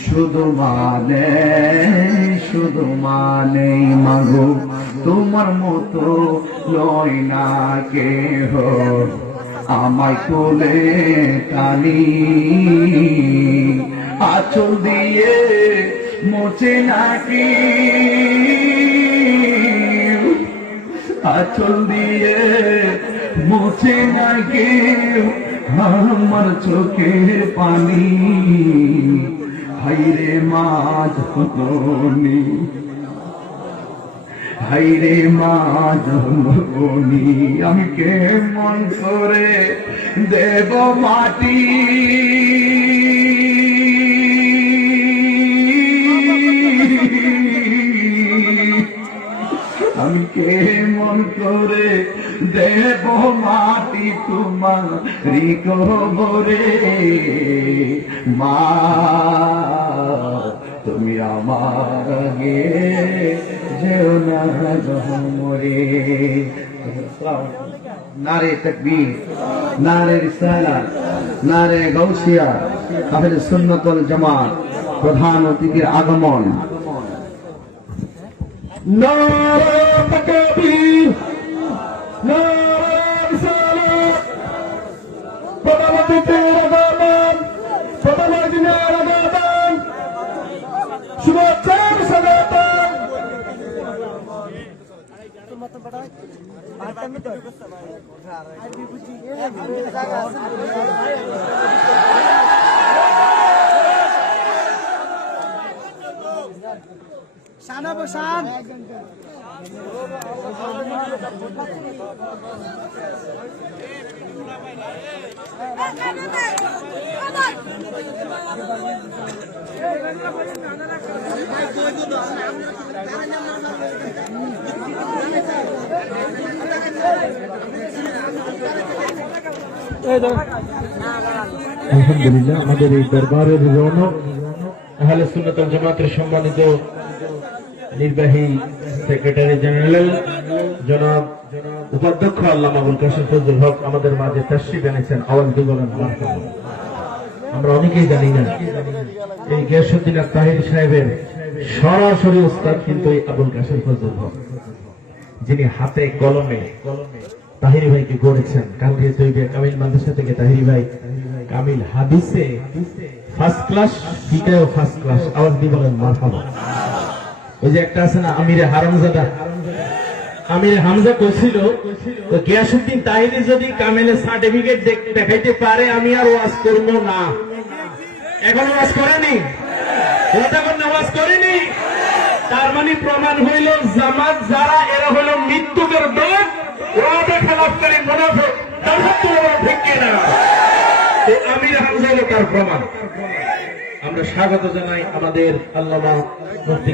শুধু মানে শুধু মানে মাগো তোমার মতো লয় না কেহ আমায় কোলে টানি আঁচল দিয়ে মোচে নাকি আঁচল দিয়ে মোছে না কেউ আমার চোখের পানি হাইরে মা জননী হাইরে মা জননী আমি কেমন করে দেব মাটি আমি কেমন করে দেব মাটি তোমারি কবরে মা তুমি আমার আগে যেও না মরে নারে তাকবীর নারে রিসালাত নারে গাউসিয়া আহলে সুন্নাত ওয়াল জামাত প্রধান অতিথির আগমন নারে তাকবীর নারে রিসালাত প্রধান অতিথির আগমন প্রধান অতিথির আগমন শুভেচ্ছার স্বাগতম শানা বসান আলহামদুলিল্লাহ আমাদের এই দরবারের রৌনক আহলে সুন্নাত ওয়াল জামাতের সম্মানিত নির্বাহী সেক্রেটারি জেনারেল জনাব উপাধ্যক্ষ আল্লামা আবুল কাশেম ফজলুল হক আমাদের মাঝে তাশরীফ এনেছেন। আওয়াজ দিয়ে বলেন মারহাবা। আমরা অনেকেই জানি না এই গিয়াসউদ্দিন তাহিরি সাহেবের সরাসরি উস্তাদ কিন্তু এই আবুল কাশেম ফজলুল হক, যিনি হাতে কলমে তাহিরি ভাইকে গড়েছেন। কান্দিয়া তৈবা কামিল মাদ্রাসা থেকে তাহিরি ভাই কামিল হাদিসে ফার্স্ট ক্লাস, ফিকাহেও ফার্স্ট ক্লাস। আওয়াজ দিয়ে বলেন মারহাবা। ওই যে একটা আছে না আমিরে হারামজাদা, আমিরে হামজা কইছিল গিয়াসউদ্দিন তাহিরি যদি কামিলের সার্টিফিকেট দেখাইতে পারে আমি আর ওয়াজ করব না। এখন ওয়াজ করেনি, এখন নামাজ করেনি, তার মানে প্রমাণ হইল জামাত যারা এরা হইল মৃত্যুদের দল, ওয়াদা খেলাফকারী মুনাফিক। ঠিক কিনা? আমির হামজা হলো তার প্রমাণ। আমরা স্বাগত জানাই আমাদের আল্লামা মুফতি